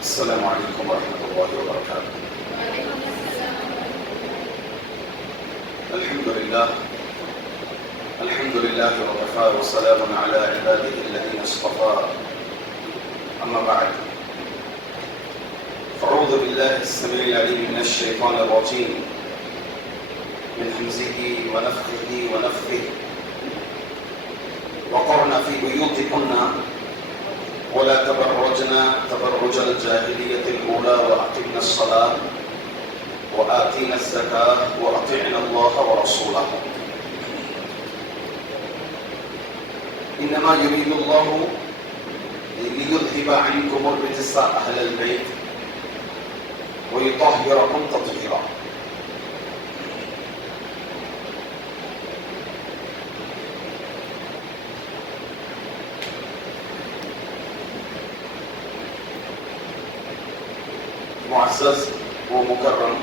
السلام علیکم ورحمۃ اللہ وبرکاتہ۔ الحمد للہ وکفى وسلام علی عباده الذین اصطفى، اما بعد فاعوذ باللہ السمیع العلیم من الشیطان الرجیم من همزه ونفخه ونفثه وقرن فی بیوتکن ولا تبرجن تبرج الجاهلية الأولى وأقمنا الصلاة وآتينا الزكاة وأطعنا الله ورسوله إنما يريد الله ليذهب عنكم الرجس أهل البيت ويطهركم تطهيرا۔ معزز و مکرم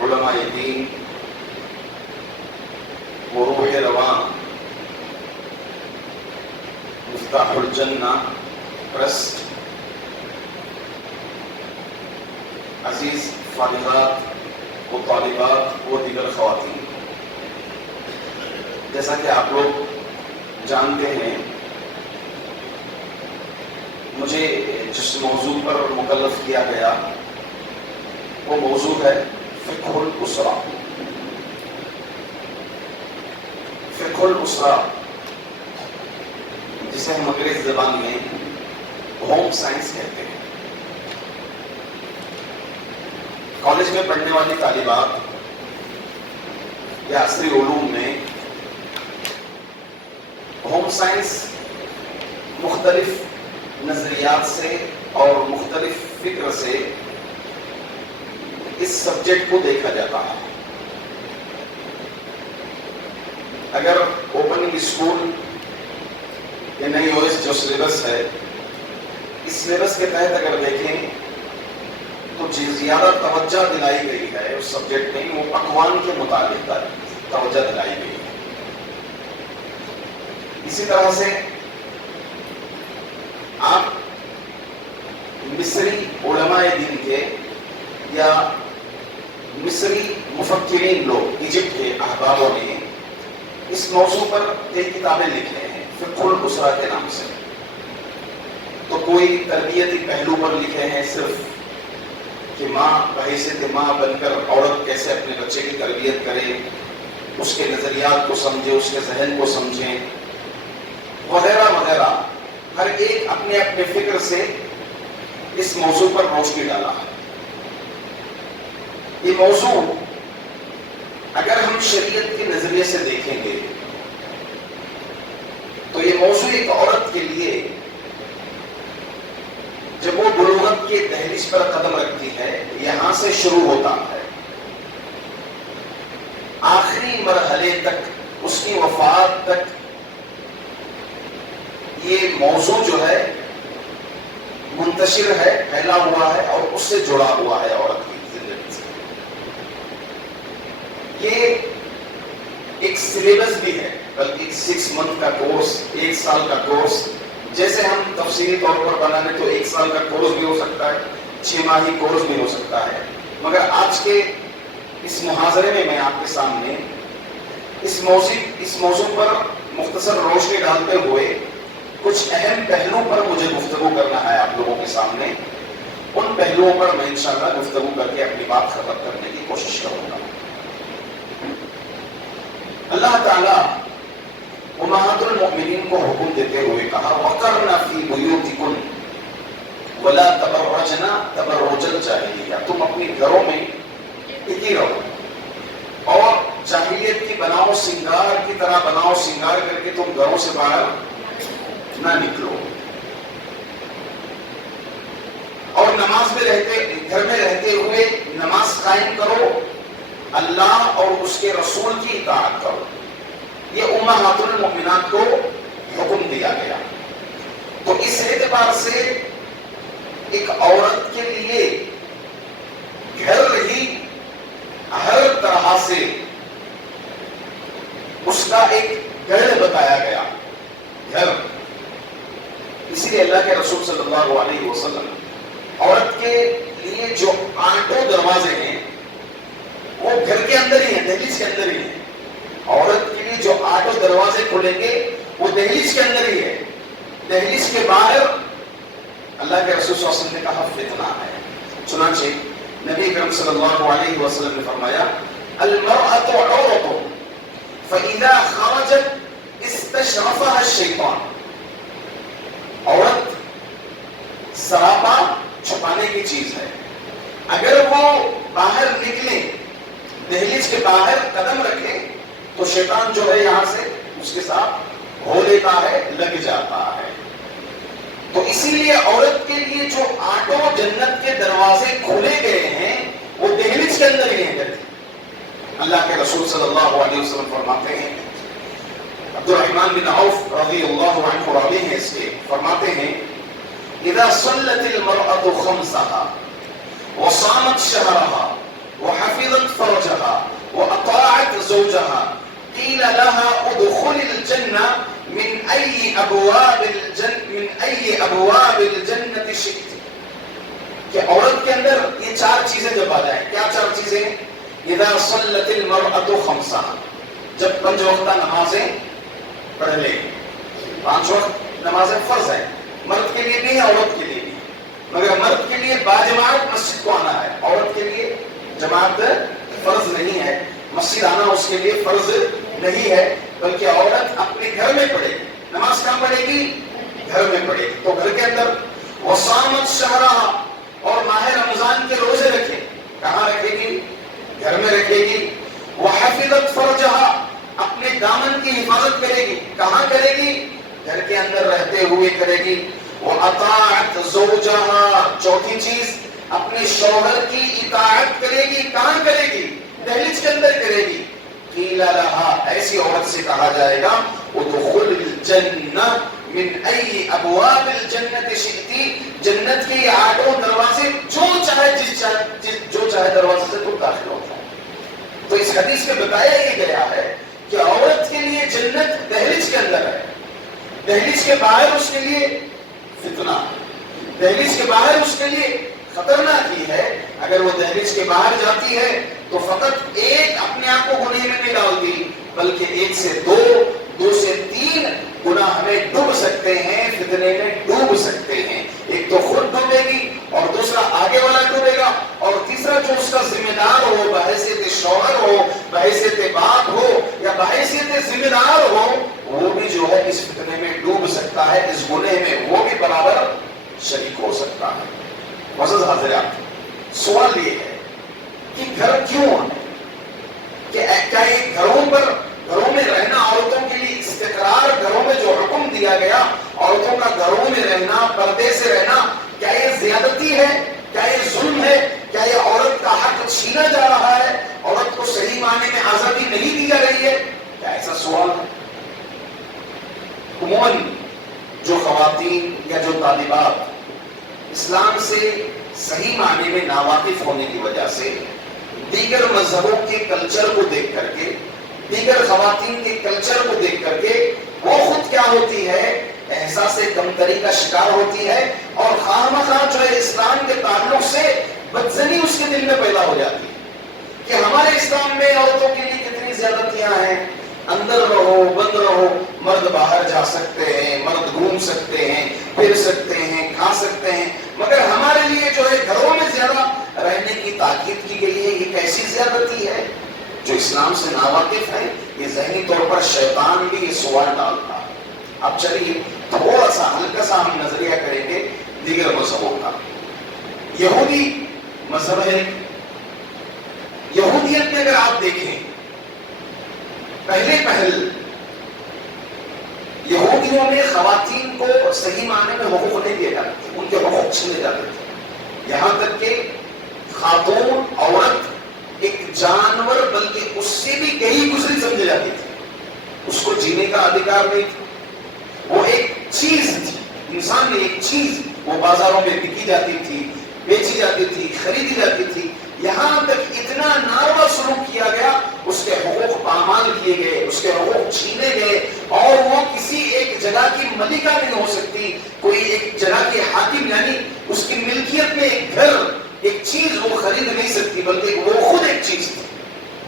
علماء دین و روح رواں مفتاح الجنہ ٹرسٹ، عزیز فارغات و طالبات و دیگر خواتین، جیسا کہ آپ لوگ جانتے ہیں، مجھے جس موضوع پر مکلف کیا گیا وہ موضوع ہے فقہ الاسرہ۔ فقہ الاسرہ جسے ہم انگریزی زبان میں ہوم سائنس کہتے ہیں۔ کالج میں پڑھنے والی طالبات یا عصری علوم میں ہوم سائنس مختلف نظریات سے اور مختلف فکر سے اس سبجیکٹ کو دیکھا جاتا ہے۔ اگر اوپننگ اسکول یا نئی او ایس جو سلیبس ہے، اس سلیبس کے تحت اگر دیکھیں تو زیادہ توجہ دلائی گئی ہے اس سبجیکٹ میں، وہ اقوام کے متعلق توجہ دلائی گئی ہے۔ اسی طرح سے آپ مصری علماء دین کے یا مصری مفکرین لوگ، ایجپٹ کے احبابوں نے اس موضوع پر کئی کتابیں لکھے ہیں فقہ الاسرہ کے نام سے۔ تو کوئی تربیتی پہلو پر لکھے ہیں، صرف کہ ماں بحیثیت ماں بن کر عورت کیسے اپنے بچے کی تربیت کرے، اس کے نظریات کو سمجھے، اس کے ذہن کو سمجھیں، وغیرہ وغیرہ۔ ہر ایک اپنے اپنے فکر سے اس موضوع پر روشنی ڈالا ہے۔ یہ موضوع اگر ہم شریعت کے نظریے سے دیکھیں گے تو یہ موضوع ایک عورت کے لیے جب وہ بلوغت کے دہلیز پر قدم رکھتی ہے، یہاں سے شروع ہوتا ہے، آخری مرحلے تک، اس کی وفات تک یہ موضوع جو ہے منتشر ہے، پھیلا ہوا ہے اور اس سے جڑا ہوا ہے عورت کی زندگی سے۔ یہ ایک سلیبس بھی ہے، بلکہ 6 منتھ کا کورس، 1 سال کا کورس، جیسے ہم تفصیلی طور پر بنانے تو 1 سال کا کورس بھی ہو سکتا ہے، 6 ماہی کورس بھی ہو سکتا ہے۔ مگر آج کے اس محاضرے میں میں آپ کے سامنے اس موضوع پر مختصر روشنی ڈالتے ہوئے کچھ اہم پہلوؤں پر مجھے گفتگو کرنا ہے آپ لوگوں کے سامنے۔ ان پہلوؤں پر میں انشاءاللہ گفتگو کر کے اپنی بات ختم کرنے کی کوشش کروں گا۔ اللہ تعالیٰ امہات المؤمنین کو حکم دیتے ہوئے کہا وَقَرْنَ فِي بُيُوتِكُنَّ وَلَا تَبَرَّجْنَ تَبَرُّجَ الْجَاهِلِيَّةِ، تم اپنی گھروں میں ٹکی رہو اور جاہلیت کی بناؤ سنگار کی طرح بناؤ سنگار کر کے تم گھروں سے باہر نہ نکلو، اور نماز میں گھر میں رہتے ہوئے نماز قائم کرو، اللہ اور اس کے رسول کی اطاعت کرو۔ یہ امہات المؤمنات کو حکم دیا گیا۔ تو اس اعتبار سے ایک عورت کے لیے گھر ہی ہر طرح سے اس کا ایک گھر بتایا گیا۔ گھر اسی لیے اللہ کے رسول صلی اللہ علیہ وسلم عورت کے لیے جو آٹو دروازے ہیں وہ گھر کے اندر ہی ہیں، دہلیز کے اندر ہی ہیں. عورت کے لیے جو آٹو دروازے کھولیں گے وہ دہلیز کے اندر ہی ہے. دہلیز کے باہر اللہ کے رسول صلی اللہ علیہ وسلم نے کہا فتنہ ہے. چنانچہ نبی اکرم صلی اللہ علیہ وسلم نے فرمایا المرأة عورة فإذا خرجت استشرفها الشیطان. عورت سراپا چھپانے کی چیز ہے. اگر وہ باہر نکلے، دہلیز کے باہر قدم رکھے تو شیطان جو ہے یہاں سے اس کے ساتھ ہو لیتا ہے، لگ جاتا ہے. تو اسی لیے عورت کے لیے جو آٹو جنت کے دروازے کھولے گئے ہیں وہ دہلیز کے اندر ہی ہیں. اللہ کے رسول صلی اللہ علیہ وسلم فرماتے ہیں، عبد الرحمن بن عوف رضی اللہ عنہ راوی ہیں اس کے، فرماتے ہیں اذا صلت المرأة خمسها وصامت شهرها وحفظت فرجها وأطاعت زوجها قيل لها ادخل الجنة من أي أبواب الجنة شئت. کہ عورت کے اندر یہ چار چیزیں جب آ جائیں، کیا چار چیزیں؟ اذا صلت المرأة خمسها، جب 5 وقتہ نمازیں پڑھ لے. 5 وقت نمازیں فرض ہیں، مرد کے لیے بھی ہے عورت کے لیے بھی، مگر مرد کے لیے باجماعت مسجد کو آنا ہے، عورت کے لیے جماعت فرض نہیں ہے. مسجد آنا اس کے لیے فرض نہیں ہے، بلکہ عورت اپنے گھر میں پڑھے گی. نماز کہاں پڑھے گی؟ گھر میں پڑھے گی. تو گھر کے اندر وصامت شہرها، اور ماہ رمضان کے روزے رکھے. کہاں رکھے گی؟ گھر میں رکھے گی. وحفظت فرجها، اپنے دامن کی حفاظت کرے گی. کہاں کرے گی؟ گھر کے اندر رہتے ہوئے کرے گی. وَأَطَاعَتْ زَوْجَهَا، چوتھی چیز اپنے شوہر کی اطاعت کرے گی. کہاں کرے گی؟ دہلیز کے اندر کرے گی. قِيلَ لَهَا، ایسی عورت سے کہا جائے گا اُدْخُلِ الْجَنَّةَ مِنْ أَيِّ أَبْوَابِ الْجَنَّةِ شِئْتِ، جنت کے آٹھوں دروازے جو چاہے دروازے سے تم داخل ہو جائے. تو اس حدیث میں بتایا یہ گیا ہے کہ عورت کے لیے جنت دہلیز کے اندر ہے، دہلیز کے باہر اس کے لیے فتنہ، دہلیز کے باہر اس کے لیے خطرناک ہی ہے. اگر وہ دہلیز کے باہر جاتی ہے تو فقط ایک اپنے آپ کو گناہ میں نہیں ڈالتی، بلکہ 1 سے 2، 2 سے 3 گناہ میں ڈوب سکتے ہیں، فتنے میں ڈوب سکتے ہیں. ایک تو خود ڈوبے گی اور دوسرا آگے والا ڈوبے گا، اور تیسرا جو اس کا ذمہ دار ہو، بحیثیت شوہر ہو، بحیثیت باپ ہو یا بحیثیت ذمہ دار ہو، وہ بھی جو ہے اس فتنے میں ڈوب سکتا ہے، اس گناہ میں وہ بھی برابر شریک ہو سکتا ہے. معزز حضرات، سوال یہ ہے کہ گھر کیوں ہے؟ کہ کیا یہ گھروں میں رہنا عورتوں کے لیے استقرار، گھروں میں جو حکم دیا گیا عورتوں کا گھروں میں رہنا، پردے سے رہنا، کیا یہ زیادتی ہے؟ کیا یہ ظلم ہے؟ کیا یہ عورت کا حق چھینا جا رہا ہے؟ عورت کو صحیح معنی میں آزادی نہیں دی جا رہی ہے؟ کیا ایسا سوال ہے؟ عموماً جو خواتین یا جو طالبات اسلام سے صحیح معنی میں ناواقف ہونے کی وجہ سے دیگر مذہبوں کے کلچر کو دیکھ کر کے، دیگر خواتین کے کلچر کو دیکھ کر کے وہ خود کیا ہوتی ہے؟ احساس کمتری کا شکار ہوتی ہے، اور خواہ مخواہ جو ہے اسلام کے تعلق سے بدزنی اس کے دل میں پیدا ہو جاتی ہے کہ ہمارے اسلام میں عورتوں کے لیے کتنی زیادتیاں ہیں، اندر رہو، بند رہو، مرد باہر جا سکتے ہیں، مرد گھوم سکتے ہیں، پھر سکتے ہیں، کھا سکتے ہیں، مگر ہمارے لیے جو ہے گھروں میں زیادہ رہنے کی تاکید کی گئی ہے. یہ کیسی زیادتی ہے؟ جو اسلام سے ناواقف ہے یہ ذہنی طور پر شیطان بھی یہ سوال ڈالتا ہے. اب چلیے تھوڑا سا ہلکا سا ہم نظریہ کریں گے دیگر مذہبوں کا. یہودی مذہب ہے، یہودیت میں اگر آپ دیکھیں پہل یہودیوں میں خواتین کو صحیح معنی میں حقوق نہیں دیے جاتے تھے، ان کے حقوق چھینے جاتے تھے. یہاں تک کہ خاتون، عورت ایک جانور بلکہ اس سے بھی کہیں گزری سمجھی جاتی تھی. اس کو جینے کا ادھیکار نہیں تھا، وہ ایک چیز تھی، انسان نے ایک چیز، وہ بازاروں میں بکی جاتی تھی، بیچی جاتی تھی، خریدی جاتی تھی. یہاں تک اتنا ناروا سلوک کیا گیا، اس کے حقوق پامال کیے گئے، اس کے حقوق چھینے گئے، اور وہ کسی ایک جگہ کی ملکہ نہیں ہو سکتی. کوئی ایک جگہ کے حاکم یعنی اس کی ملکیت میں ایک گھر ایک چیز وہ خرید نہیں سکتی بلکہ وہ خود ایک چیز تھی.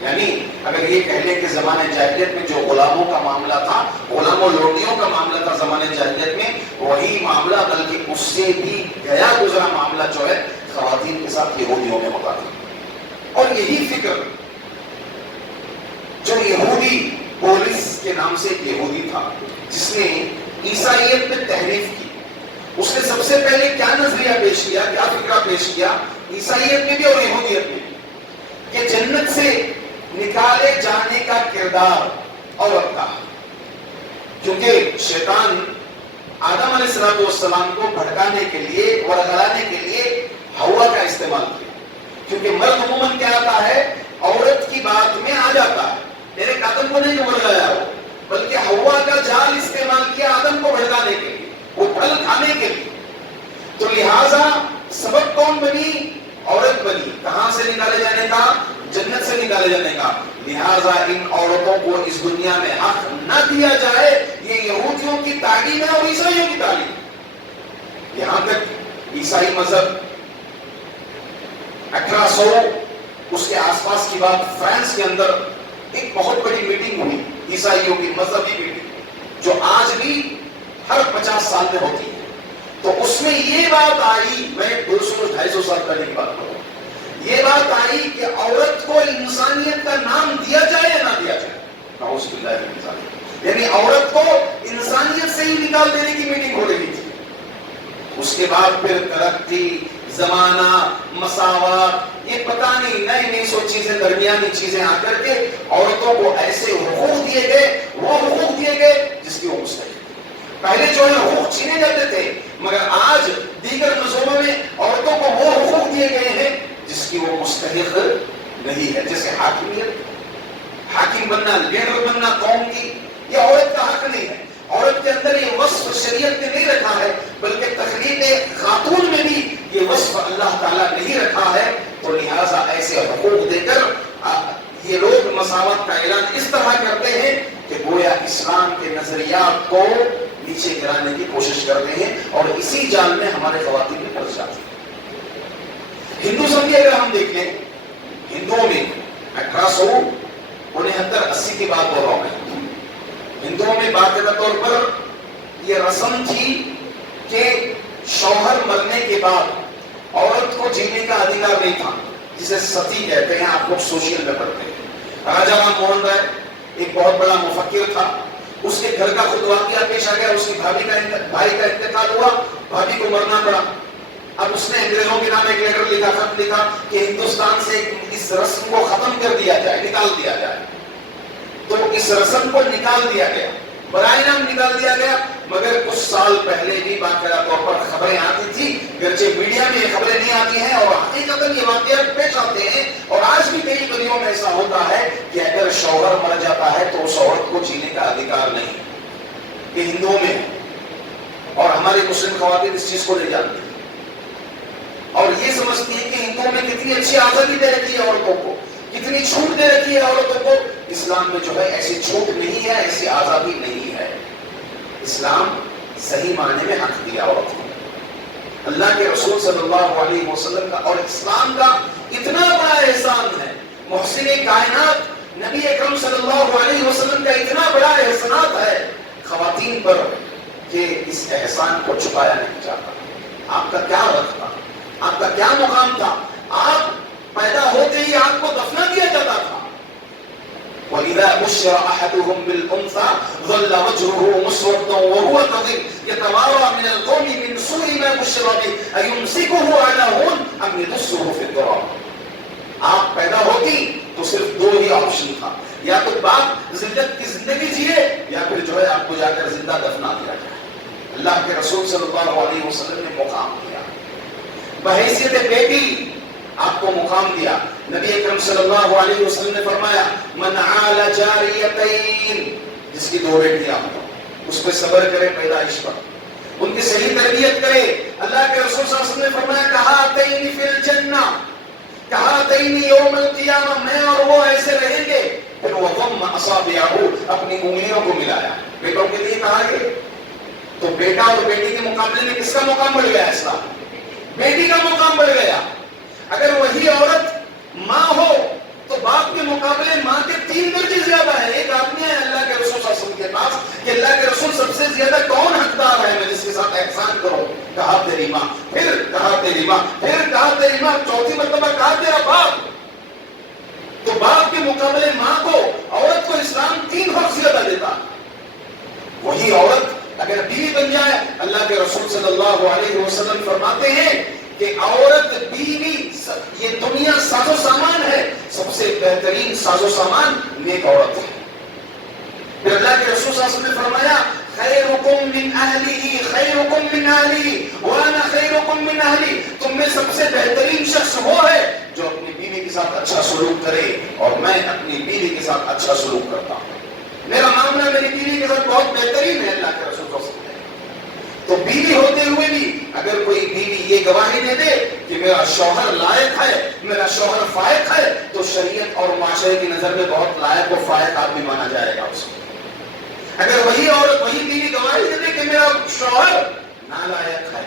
یعنی اگر یہ کہہ لیں کہ زمانے جاہلیت میں جو غلاموں کا معاملہ تھا, غلاموں لوٹیوں کا معاملہ تھا زمانے جاہلیت میں, وہی معاملہ بلکہ اس سے بھی گیا گزرا معاملہ جو ہے خواتین کے ساتھ یہودیوں میں ہوتا تھا. اور یہی فکر جو یہودی پولس کے نام سے ایک یہودی تھا جس نے عیسائیت میں تحریف کی, اس نے سب سے پہلے کیا نظریہ پیش کیا, کیا فکرہ پیش کیا عیسائیت میں بھی اور یہودیت میں بھی, کہ جنت سے نکالے جانے کا کردار عورت کا. کیونکہ شیطان آدم علیہ السلام کو بھڑکانے کے لیے ورگلانے کے لیے ہوا کا استعمال کیا. کیونکہ مرد عموماً کیا آتا ہے, عورت کی بات میں آ جاتا ہے, میرے آدم کو نہیں ورگلایا ہو بلکہ ہوا کا جال استعمال کیا آدم کو بھڑکانے کے لیے, وہ پھل کھانے کے لیے. تو لہذا سبب کون بنی, عورت بنی. کہاں سے نکالے جانے کا, جنت سے نکالے جانے کا. لہذا ان عورتوں کو اس دنیا میں حق نہ دیا جائے, یہ یہودیوں کی تعلیم ہے اور عیسائیوں کی تعلیم. یہاں تک عیسائی مذہب 1800 اس کے آس پاس کی بات, فرانس کے اندر ایک بہت بڑی میٹنگ ہوئی عیسائیوں کی مذہبی میٹنگ جو آج بھی ہر 50 سال میں ہوتی ہے. تو اس میں یہ بات آئی, میں 200-250 سال پہلے کی بات کروں, یہ بات آئی کہ عورت کو انسانیت کا نام دیا جائے یا نہ دیا جائے. نعوذ باللہ من ذالک. یعنی عورت کو انسانیت سے ہی نکال دینے کی میٹنگ ہو رہی تھی. اس کے بعد پھر ترقی, زمانہ, مساوات, یہ پتہ نہیں نئی نئی سو چیزیں, درمیانی چیزیں آ کر کے عورتوں کو ایسے حقوق دیے گئے, وہ حقوق دیے گئے جس کی وہ مستحق. پہلے جو ہے حقوق چھینے جاتے تھے, مگر آج دیگر مذہبوں میں عورتوں کو وہ حقوق دیے گئے ہیں جس کی وہ مستحق نہیں ہے. جیسے حاکمیت, حاکم بننا, لیڈر بننا قوم کی, یہ عورت کا حق نہیں ہے. عورت کے اندر یہ وصف شریعت نے نہیں رکھا ہے بلکہ تخلیق خاتون میں بھی یہ وصف اللہ تعالیٰ نہیں رکھا ہے. تو لہٰذا ایسے حقوق دے کر یہ لوگ مساوات کا اعلان اس طرح کرتے ہیں کہ گویا اسلام کے نظریات کو نیچے گرانے کی کوشش کرتے ہیں, اور اسی جال میں ہمارے خواتین بھی پھنس جاتی ہیں. ہندوازم کی اگر ہم دیکھیں, ہندوؤں میں 1869-80 کی بات بول رہا ہوں میں, ہندوؤں میں باقاعدہ طور پر یہ رسم تھی کہ شوہر مرنے کے بعد عورت کو جینے کا ادھیکار نہیں تھا, جسے ستی کہتے ہیں, آپ لوگ سوشل میں پڑھتے ہیں. راجا رام موہن رائے ایک بہت بڑا مفکر تھا, اس کے گھر کا خود واقعہ پیش آ گیا, اس کی بھائی کا انتقال ہوا, بھابھی کو مرنا پڑا. اب اس نے انگریزوں کے نام ایک لیٹر لکھا, خط لکھا کہ ہندوستان سے اس رسم کو ختم کر دیا جائے, نکال دیا جائے. تو اس رسم کو نکال دیا گیا, برائے نام نکال دیا گیا. مگر کچھ سال پہلے بھی باقاعدہ طور پر خبریں آتی تھی, گرچہ میڈیا میں یہ خبریں نہیں آتی ہیں اور حقیقتاً یہ واقعات پیش آتے ہیں. اور آج بھی کئی گلیوں میں ایسا ہوتا ہے کہ اگر شوہر مر جاتا ہے تو اس عورت کو جینے کا ادھیکار نہیں. یہ ہندوؤں میں ہے, اور ہمارے مسلم خواتین اس چیز کو نہیں جانتی اور یہ سمجھتی ہیں کہ ہندوؤں میں کتنی اچھی آزادی دے رکھی ہے عورتوں کو, کتنی چھوٹ دے رکھی ہے عورتوں کو. اسلام میں جو ہے ایسی چھوٹ نہیں ہے, ایسی آزادی نہیں ہے. اسلام صحیح معنی میں حق دیا عورت کو. اللہ کے رسول صلی اللہ علیہ وسلم کا اور اسلام کا اتنا بڑا احسان ہے, محسن کائنات نبی اکرم صلی اللہ علیہ وسلم کا اتنا بڑا احسانات ہے خواتین پر کہ اس احسان کو چھپایا نہیں جاتا. آپ کا کیا وقت تھا, آپ کا کیا مقام تھا, آپ پیدا ہوتے ہی آپ کو دفنا دیا جاتا تھا. وَإِذَا بُشِّرَ أَحَدُهُم بِالْأُنثَىٰ ظَلَّ وَجْهُهُ مُسْوَدًّا وَهُوَ كَظِيمٌ يَتَوَارَىٰ مِنَ الْقَوْمِ مِنْ سُوءِ مَا بُشِّرَ بِهِ أَيُمْسِكُهُ عَلَىٰ هُونٍ أَمْ يَدُسُّهُ فِي التُّرَابِ. آپ پیدا ہوتی تو صرف دو ہی آپشن تھا, یا تو باپ ذلت کی زندگی جیے یا پھر جو ہے آپ کو جا کر زندہ دفنا دیا جائے. اللہ کے رسول صلی اللہ علیہ وسلم نے مقام دیا, بحیثیت بیٹی آپ کو مقام دیا. نبی اکرم صلی اللہ علیہ وسلم نے فرمایا من عال جاریتین, جس کی دو بیٹیاں ہوں اس پہ صبر کرے پیدائش پر, ان کی صحیح تربیت کرے. اللہ کے رسول صلی اللہ علیہ وسلم نے فرمایا کہاتین فی الجنہ, کہاتین یوم القیامہ, میں اور وہ ایسے رہیں گے. پھر وہ ضم اصابعہ, اپنی انگلیوں کو ملایا, بیٹوں کے لیے کہا گیا. تو بیٹا اور بیٹی کے مقابلے میں کس کا مقام بڑھ گیا؟ اسلام بیٹی کا مقام بڑھ گیا. اگر وہی عورت ماں ہو تو باپ کے مقابلے ماں کے 3 درجے زیادہ ہے. ایک آدمی ہے اللہ کے رسول صلی اللہ علیہ وسلم کے پاس کہ اللہ کے رسول سب سے زیادہ کون حقدار ہے میں جس کے ساتھ احسان کروں؟ کہا تیری ماں، پھر کہا تیری ماں، پھر کہا تیری ماں، چوتھی مرتبہ کہا تیرا باپ. تو باپ کے مقابلے ماں کو عورت کو اسلام 3 حق زیادہ دیتا. وہی عورت اگر بیوی بن جائے، اللہ کے رسول صلی اللہ علیہ وسلم فرماتے ہیں کہ عورت بیوی یہ دنیا ساز و سامان ہے، سب سے بہترین ساز و سامان نیک عورت ہے. پھر اللہ کے رسول صلی اللہ علیہ وسلم نے فرمایا خیرکم من اہلی خیرکم من اہلی وانا خیرکم من اہلی. تم میں سب سے بہترین شخص وہ ہے جو اپنی بیوی کے ساتھ اچھا سلوک کرے اور میں اپنی بیوی کے ساتھ اچھا سلوک کرتا ہوں. میرا معاملہ میری بیوی کے ساتھ بہت بہترین ہے اللہ کے رسول صلی اللہ علیہ وسلم. تو بیوی ہوتے ہوئے بھی اگر کوئی بیوی یہ گواہی دے دے کہ میرا شوہر لائق ہے، میرا شوہر فائق ہے، تو شریعت اور معاشرے کی نظر میں بہت لائق و فائق آدمی مانا جائے گا اس کو. اگر وہی عورت وہی بیوی گواہی دے دے کہ میرا شوہر نالائق ہے،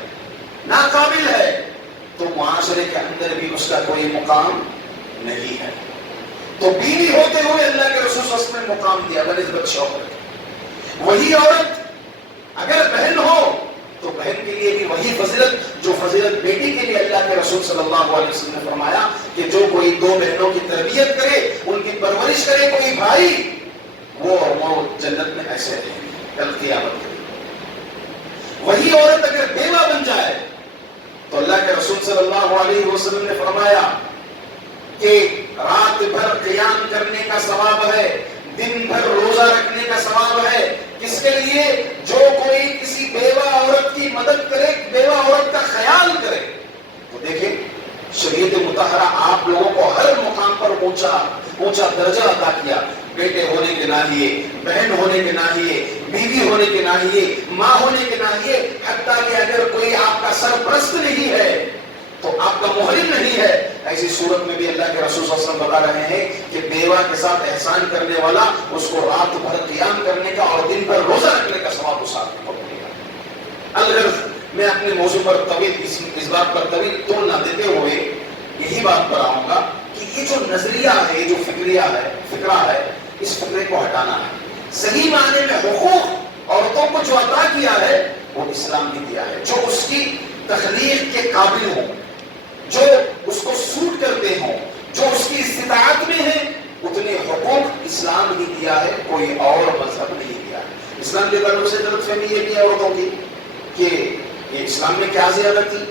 ناقابل ہے، تو معاشرے کے اندر بھی اس کا کوئی مقام نہیں ہے. تو بیوی ہوتے ہوئے اللہ کے رسول صلی اللہ علیہ وسلم نے مقام دیا بنسبت شوہر. وہی عورت اگر بہن ہو تو بہن کے لیے بھی وہی فضیلت جو فضیلت بیٹی کے لیے اللہ کے رسول صلی اللہ علیہ وسلم نے فرمایا کہ جو کوئی 2 بہنوں کی تربیت کرے، ان کی پرورش کرے کوئی بھائی، وہ جنت میں ایسے رہیں گے کل قیامت کے دن. وہی عورت اگر بیوہ بن جائے تو اللہ کے رسول صلی اللہ علیہ وسلم نے فرمایا کہ رات بھر قیام کرنے کا ثواب ہے، دن بھر روزہ رکھنے کا ثواب ہے. کس کے لیے؟ جو کوئی کسی بیوہ عورت کی مدد کرے، بیوہ عورت کا خیال کرے. تو دیکھیں شریعت مطہرہ آپ لوگوں کو ہر مقام پر اونچا درجہ عطا کیا. بیٹے ہونے کے ناحیے، بہن ہونے کے ناحیے، بیوی ہونے کے ناحیے، ماں ہونے کے ناحیے، حتیٰ کہ اگر کوئی آپ کا سرپرست نہیں ہے تو آپ کا محرم نہیں ہے، ایسی صورت میں بھی اللہ کے رسول صلی اللہ علیہ وسلم بتا رہے ہیں کہ بیوہ کے ساتھ احسان کرنے والا اس کو رات بھر قیام کرنے کا اور دن بھر روزہ رکھنے کا ثواب اس آدمی کو ملے گا. الغرض میں اپنے موضوع پر طویل اس بات پر طویل طول نہ دیتے ہوئے یہی بات پر آؤں گا کہ یہ جو نظریہ ہے، یہ جو فکرہ ہے، اس فکرے کو ہٹانا ہے. صحیح معنی میں حقوق عورتوں کو جو عطا کیا ہے وہ اسلام نے دیا ہے. جو اس کی تخلیق کے قابل ہوں، جو اس کو سوٹ کرتے ہوں، جو اس کی استطاعت میں ہیں، اتنے حقوق اسلام ہی دیا ہے، کوئی اور مذہب نہیں دیا ہے. اسلام کے تعلق سے غلط فہمی یہ بھی ہے عورتوں کی کہ یہ اسلام میں کیا زیادتی،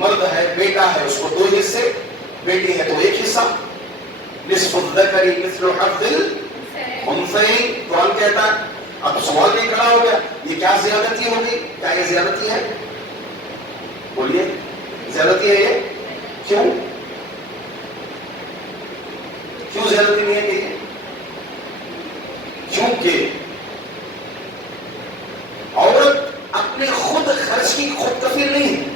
مرد ہے، بیٹا ہے، اس کو 2 حصے، بیٹی ہے تو 1 حصہ. نصف الذکر مثل حظ الانثیین قرآن کہتا ہے. اب سوال یہ کھڑا ہو گیا یہ کیا زیادتی ہوگی؟ کیا یہ زیادتی ہے؟ بولیے زیادتی ہے یہ؟ کیوں زیادتی نہیں ہے کہ کیونکہ عورت اپنے خود خرچ کی خود کفیل نہیں ہے.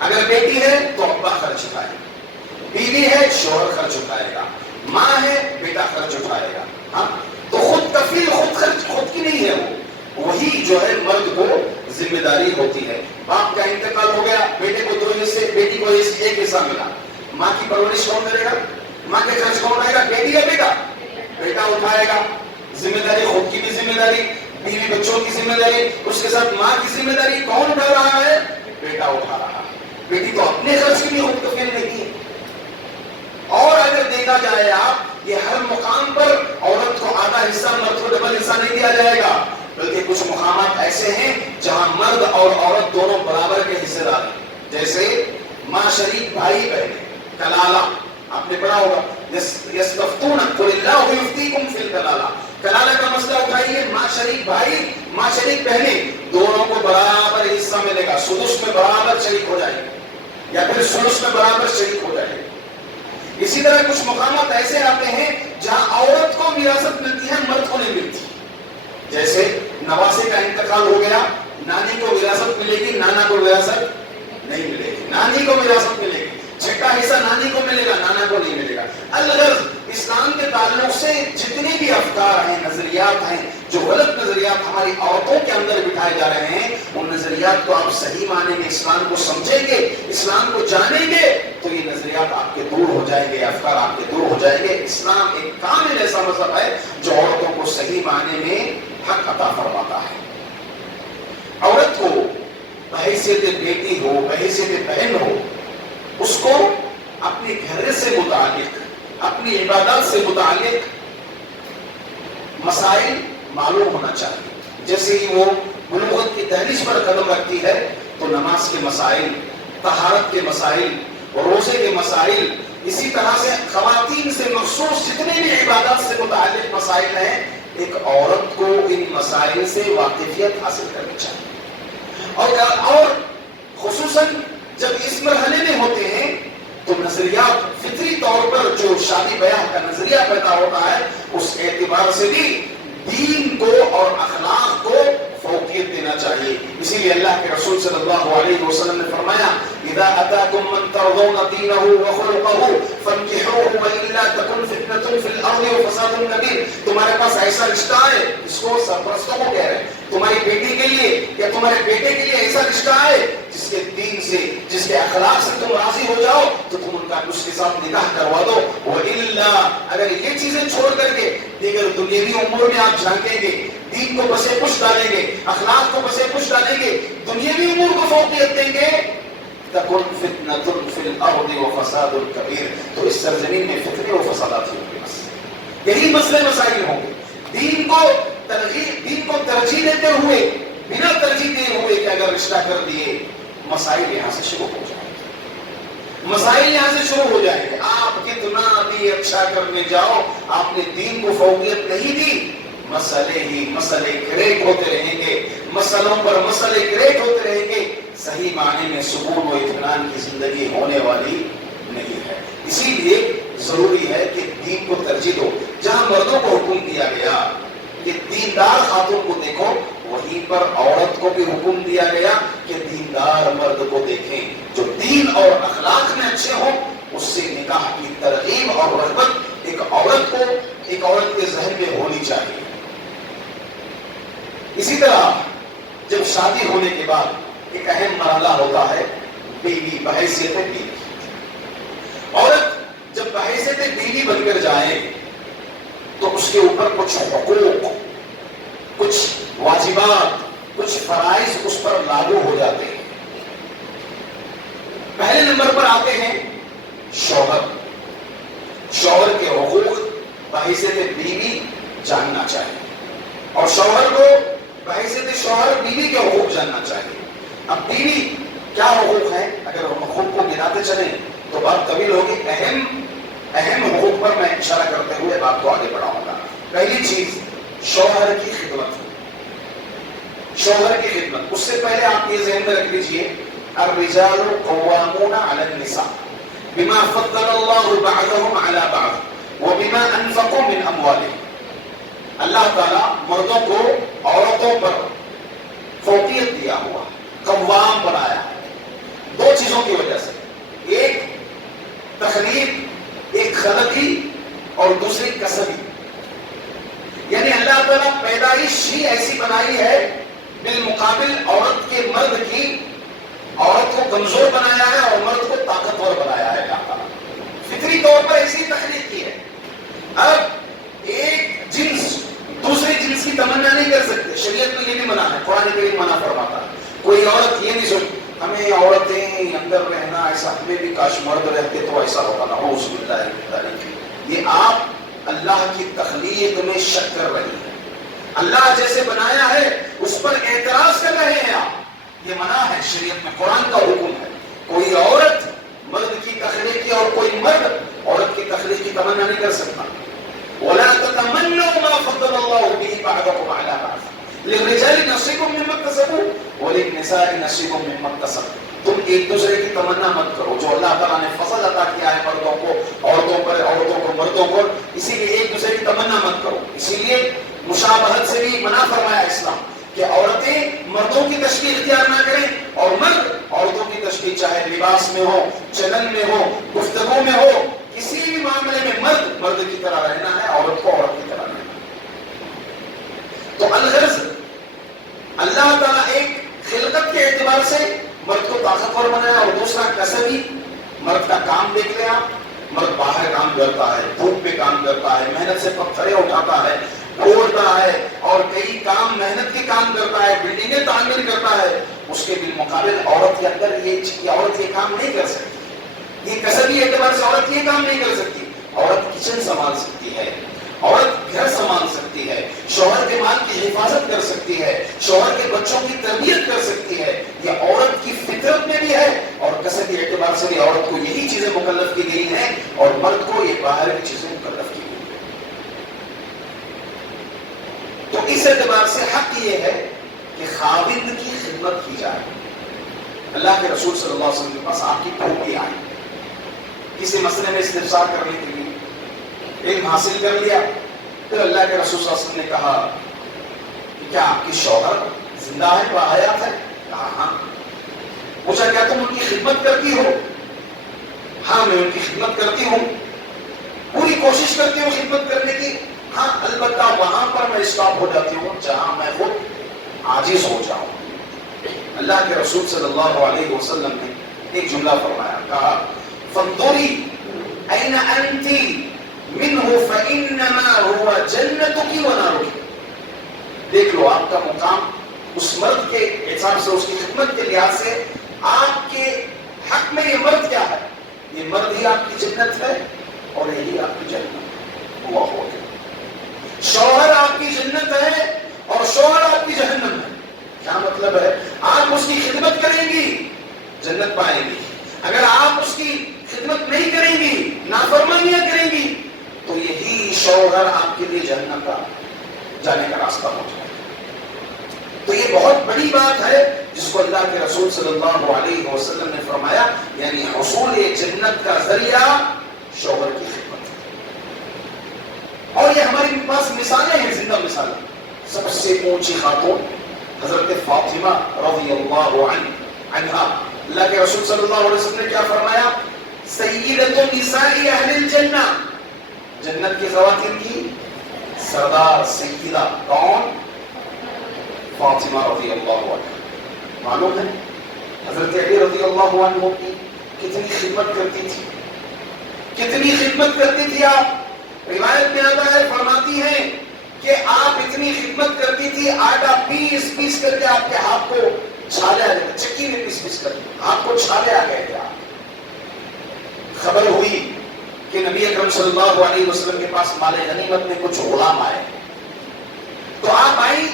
اگر بیٹی ہے تو ابا خرچ اٹھائے گا، بیوی ہے شوہر خرچ اٹھائے گا، ماں ہے بیٹا خرچ اٹھائے گا. ہاں تو خود کفیل خود خرچ خود کی نہیں ہے. وہی جو ہے مرد کو ذمہ داری ہوتی ہے. باپ کا انتقال ہو گیا، بیٹے کو 2 حصے، بیٹی کو 1 حصہ ملا. ماں کی پرورش کون کرے گا؟ ماں کے خرچ کون اٹھائے گا؟ بیٹی یا بیٹا؟ بیٹا اٹھائے گا. ذمہ داری خود کی بھی ذمہ داری، بیوی بچوں کی ذمہ داری، اس کے ساتھ ماں کی ذمہ داری کون اٹھا رہا ہے؟ بیٹا اٹھا رہا ہے. بیٹی تو اپنے خرچ کے لیے خود کفیل نہیں ہے. اور اگر دیکھا جائے آپ یہ ہر مقام پر عورت کو آدھا حصہ مرد کو ڈبل حصہ نہیں دیا جائے گا، بلکہ کچھ مقامات ایسے ہیں جہاں مرد اور عورت دونوں برابر کے حصے دار ہیں. جیسے ماں شریک بھائی بہن، کلالہ آپ نے پڑھا ہوگا، یستفتون قل اللہ یفتیکم فی الکلالہ. کلالہ کا مسئلہ اٹھائیے، ماں شریک بھائی ماں شریک بہنیں دونوں کو برابر حصہ ملے گا. سدس میں برابر شریک ہو جائے گا یا پھر سدس میں برابر شریک ہو جائے گا. اسی طرح کچھ مقامات ایسے آتے ہیں جہاں عورت کو وراثت ملتی ہے مرد کو نہیں ملتی. جیسے نواسے کا انتقال ہو گیا، نانی کو وراثت ملے گی، نانا کو وراثت نہیں ملے گی. نانی کو وراثت ملے گی، 6واں حصہ نانی کو ملے گا، نانا کو نہیں ملے گا. الغرض اسلام کے تعلق سے جتنے بھی افکار ہیں، نظریات ہیں، جو غلط نظریات ہماری عورتوں کے اندر بٹھائے جا رہے ہیں، ان نظریات کو آپ صحیح معنی میں اسلام کو سمجھیں گے، اسلام کو جانیں گے، تو یہ نظریات آپ کے دور ہو جائیں گے، افکار آپ کے دور ہو جائیں گے۔ اسلام ایک کامل ایسا مذہب ہے جو عورتوں کو صحیح معنی میں حق عطا فرماتا ہے۔ عورت کو بحیثیت بیٹی ہو، بحیثیت بہن ہو، اس کو اپنے گھر سے متعلق، اپنی عبادات سے متعلق مسائل معلوم ہونا چاہیے۔ جیسے ہی وہ بلوغت کی دہلیز پر قدم رکھتی ہے تو نماز کے مسائل، طہارت کے مسائل، روزے کے مسائل، اسی طرح سے خواتین سے مخصوص جتنے بھی عبادات سے متعلق مسائل ہیں، ایک عورت کو ان مسائل سے واقفیت حاصل کرنی چاہیے۔ اور خصوصاً جب اس مرحلے میں ہوتے ہیں تو نظریات فطری طور پر جو شادی بیاہ کا نظریہ پیدا ہوتا ہے، اس اعتبار سے بھی دین کو اور اخلاق کو فوقیت دینا چاہیے۔ اسی لیے اللہ کے رسول صلی اللہ علیہ وسلم نے فرمایا اذا اتاكم من ترضون دينه وخلقه فانكحوه والا تكن فتنة في الارض وفساد كبير۔ تمہارے پاس ایسا رشتہ ہے، اس کو سرپرستوں کو کہہ رہے ہیں، تمہاری بیٹی کے لیے یا تمہارے بیٹے کے لیے ایسا رشتہ ہے جس کے دین سے، جس کے اخلاق سے تم راضی ہو جاؤ تو تم ان کا اس کے ساتھ نکاح کروا دو۔ والا اگر یہ چیزیں چھوڑ کر کے دیگر دنیاوی امور میں آپ جھانکیں گے، دین کو بسے پش ڈالیں گے، اخلاق کو بسے پش ڈالیں گے، دنیاوی امور کو فوقیت دیں گے، تکن فتنۃ فی الارض وفساد کبیر، تو اس سرزمین میں فتنے و فسادات ہوں گے۔ بس یہی مسئلے مسائل ہوں گے۔ دین کو ترجیح دیتے ہوئے، بنا ترجیح دیے ہوئے کہ اگر رشتہ کر دیے، مسائل یہاں سے شروع ہو جائیں گے، مسائل یہاں سے شروع ہو جائیں گے۔ آپ کتنا بھی اچھا کرنے جاؤ، آپ نے دین کو فوقیت نہیں دی، مسئلے کریٹ ہوتے رہیں گے، مسئلوں پر مسئلے کریٹ ہوتے رہیں گے، صحیح معنی میں سکون و اطمینان کی زندگی ہونے والی نہیں ہے۔ اسی لیے ضروری ہے کہ دین کو ترجیح دو۔ جہاں مردوں کو حکم دیا گیا کہ دیندار خاتون کو دیکھو، وہیں پر عورت کو بھی حکم دیا گیا کہ دیندار مرد کو دیکھیں، جو دین اور اخلاق میں اچھے ہوں، اس سے نکاح کی ترغیب اور رغبت ایک عورت کے ذہن میں ہونی چاہیے۔ اسی طرح جب شادی ہونے کے بعد ایک اہم مرحلہ ہوتا ہے بیوی، بحیثیت بیوی۔ عورت جب بحیثیت بیوی بن کر جائے تو اس کے اوپر کچھ حقوق، کچھ واجبات، کچھ فرائض اس پر لاگو ہو جاتے ہیں۔ پہلے نمبر پر آتے ہیں شوہر۔ شوہر کے حقوق بحیثیت بیوی جاننا چاہیے، اور شوہر کو بحیثیت شوہر بیوی کے حقوق جاننا چاہیے۔ اب بیوی کیا حقوق ہیں، اگر ہم حقوق کو گناتے چلیں تو بات طویل ہوگی۔ اہم حقوق پر میں اشارہ کرتے ہوئے بات کو آگے بڑھاؤں گا۔ پہلی چیز شوہر کی خدمت۔ شوہر کی خدمت، اس سے پہلے آپ یہ ذہن میں رکھ لیجئے الرجال قوامون علی النساء بما فضل اللہ بعضهم علی بعض وبما انفقوا من اموالهم۔ اللہ تعالیٰ مردوں کو عورتوں پر فوقیت دیا ہوا، قوام بنایا ہے دو چیزوں کی وجہ سے، ایک تخلیق، ایک خلقی، اور دوسری کسبی۔ یعنی اللہ تعالیٰ پیدائش ہی ایسی بنائی ہے بالمقابل عورت کے مرد کی، عورت کو کمزور بنایا ہے اور مرد کو طاقتور بنایا ہے اللہ تعالیٰ، فطری طور پر ایسی تخلیق کی ہے۔ اب ایک جنس دوسری جنس کی تمنا نہیں کر سکتے، شریعت میں یہ بھی منع ہے، قرآن کریم منع فرماتا ہے۔ کوئی عورت یہ نہیں سوچ ہمیں عورتیں اندر رہنا، ایسا ہمیں بھی کاش مرد رہتے تو ایسا ہوتا نہ ہو، بسم اللہ الرحمن الرحیم۔ یہ آپ اللہ کی تخلیق میں شک کر رہی ہیں، اللہ جیسے بنایا ہے اس پر اعتراض کر رہے ہیں آپ، یہ منع ہے شریعت میں، قرآن کا حکم ہے۔ کوئی عورت مرد کی تخلیق کی اور کوئی مرد عورت کی تخلیق کی تمنا نہیں کر سکتا۔ وَلَا تَتَمَنَّوْا مَا فَضَّلَ اللَّهُ بِهِ بَعْضَكُمْ عَلَى بَعْضٍ لِلرِّجَالِ نَصِيبٌ مِّمَّا اكْتَسَبُوا وَلِلنِّسَاءِ نَصِيبٌ مِّمَّا اكْتَسَبْنَ۔ تم ایک دوسرے کی تمنا مت کرو، جو اللہ تعالیٰ نے فضل عطا کیا ہے مردوں کو عورتوں پر، عورتوں کو مردوں پر، اسی لیے ایک دوسرے کی تمنا مت کرو۔ اسی لیے مشابہت سے بھی منع فرمایا اسلام کہ عورتیں مردوں کی تشبیہ اختیار نہ کریں اور مرد عورتوں کی تشبیہ، چاہے لباس میں ہو، چلن میں ہو، گفتگو میں ہو، کسی بھی معاملے میں مرد کی طرح رہنا ہے، عورت کو عورت کی طرح رہنا ہے۔ تو تو الغرض اللہ تعالیٰ ایک خلقت کے اعتبار سے مرد کو طاقتور بنایا، اور دوسرا کسبی، مرد کا کام دیکھ لیا، مرد باہر کام کرتا ہے، دھوپ پہ کام کرتا ہے، محنت سے پتھریں اٹھاتا ہے، توڑتا ہے، اور کئی کام محنت کے کام کرتا ہے، بلڈنگیں تعمیر کرتا ہے. اس کے بالمقابل عورت کے اندر عورت یہ کام نہیں کر سکتی. یہ کسبی اعتبار سے عورت یہ کام نہیں کر سکتی. عورت کچن سنبھال سکتی ہے، عورت گھر سنبھال سکتی ہے، شوہر کے مال کی حفاظت کر سکتی ہے، شوہر کے بچوں کی تربیت کر سکتی ہے. یہ عورت کی فطرت میں بھی ہے، اور کسبی اعتبار سے بھی عورت کو یہی چیزیں مکلف کی گئی ہیں، اور مرد کو یہ باہر کی چیزیں مکلف کی گئی ہیں. تو اس اعتبار سے حق یہ ہے کہ خاوند کی خدمت کی جائے. اللہ کے رسول صلی اللہ علیہ وسلم کے پاس آپ کی پھوپھی آئی کسی مسئلے میں استفسار کرنے کے لیے، علم حاصل کر لیا. پھر اللہ کے رسول صلی اللہ علیہ وسلم نے کہا کہ کیا آپ کی شوہر زندہ ہے، باحیات ہے؟ کہا ہاں. پوچھا کیا تم ان کی خدمت کرتی ہو؟ ہاں میں ان کی خدمت کرتی ہوں، پوری کوشش کرتی ہوں خدمت کرنے کی. ہاں البتہ وہاں پر میں اسٹاپ ہو جاتی ہوں جہاں میں خود عاجز ہو جاؤں. اللہ کے رسول صلی اللہ علیہ وسلم نے ایک جملہ فرمایا، کہا فانظری این انتی منہ فانما هو جنتک ونارک. دیکھ لو آپ کا مقام اس مرد کے اعتبار سے، اس کی خدمت کے لحاظ سے آپ کے حق میں یہ مرد کیا ہے. یہ مرد ہی آپ کی جنت ہے اور یہی آپ کی جنت. اللہ ہو گیا. شوہر آپ کی جنت ہے اور شوہر آپ کی جہنم ہے. کیا مطلب ہے؟ آپ اس کی خدمت کریں گی جنت پائیں گی، اگر آپ اس کی خدمت نہیں کریں گی، نافرمانیاں کریں گی، تو یہی شوہر آپ کے لیے جہنم کا جانے کا راستہ ہو جائے. تو یہ بہت بڑی بات ہے جس کو اللہ کے رسول صلی اللہ علیہ وسلم نے فرمایا، یعنی حصول جنت کا ذریعہ شوہر کی خدمت. اور یہ ہمارے پاس مثالیں ہیں، زندہ مثالیں. سب سے اونچی خاتون حضرت فاطمہ رضی اللہ عنہا. اللہ کے رسول صلی اللہ علیہ وسلم نے کیا فرمایا؟ سیدۃ نساء اہل الجنہ، جنت کی خواتین کی سردار سیدہ. کون؟ فاطمہ رضی اللہ عنہ. معلوم ہے حضرت علی رضی اللہ عنہ کی کتنی خدمت کرتی تھی، کتنی خدمت کرتی تھی. آپ روایت میں آتا ہے، فرماتی ہیں کہ آپ اتنی خدمت کرتی تھی، آٹا پیس پیس کر کے آپ کے ہاتھ کو چھالے آ گئے، چکی میں پیس پیس کر کے ہاتھ کو چھالے آ گئے تھے. خبر ہوئی کہ نبی اکرم صلی اللہ علیہ وسلم کے پاس مال غنیمت میں کچھ غلام آئے، تو آپ آئی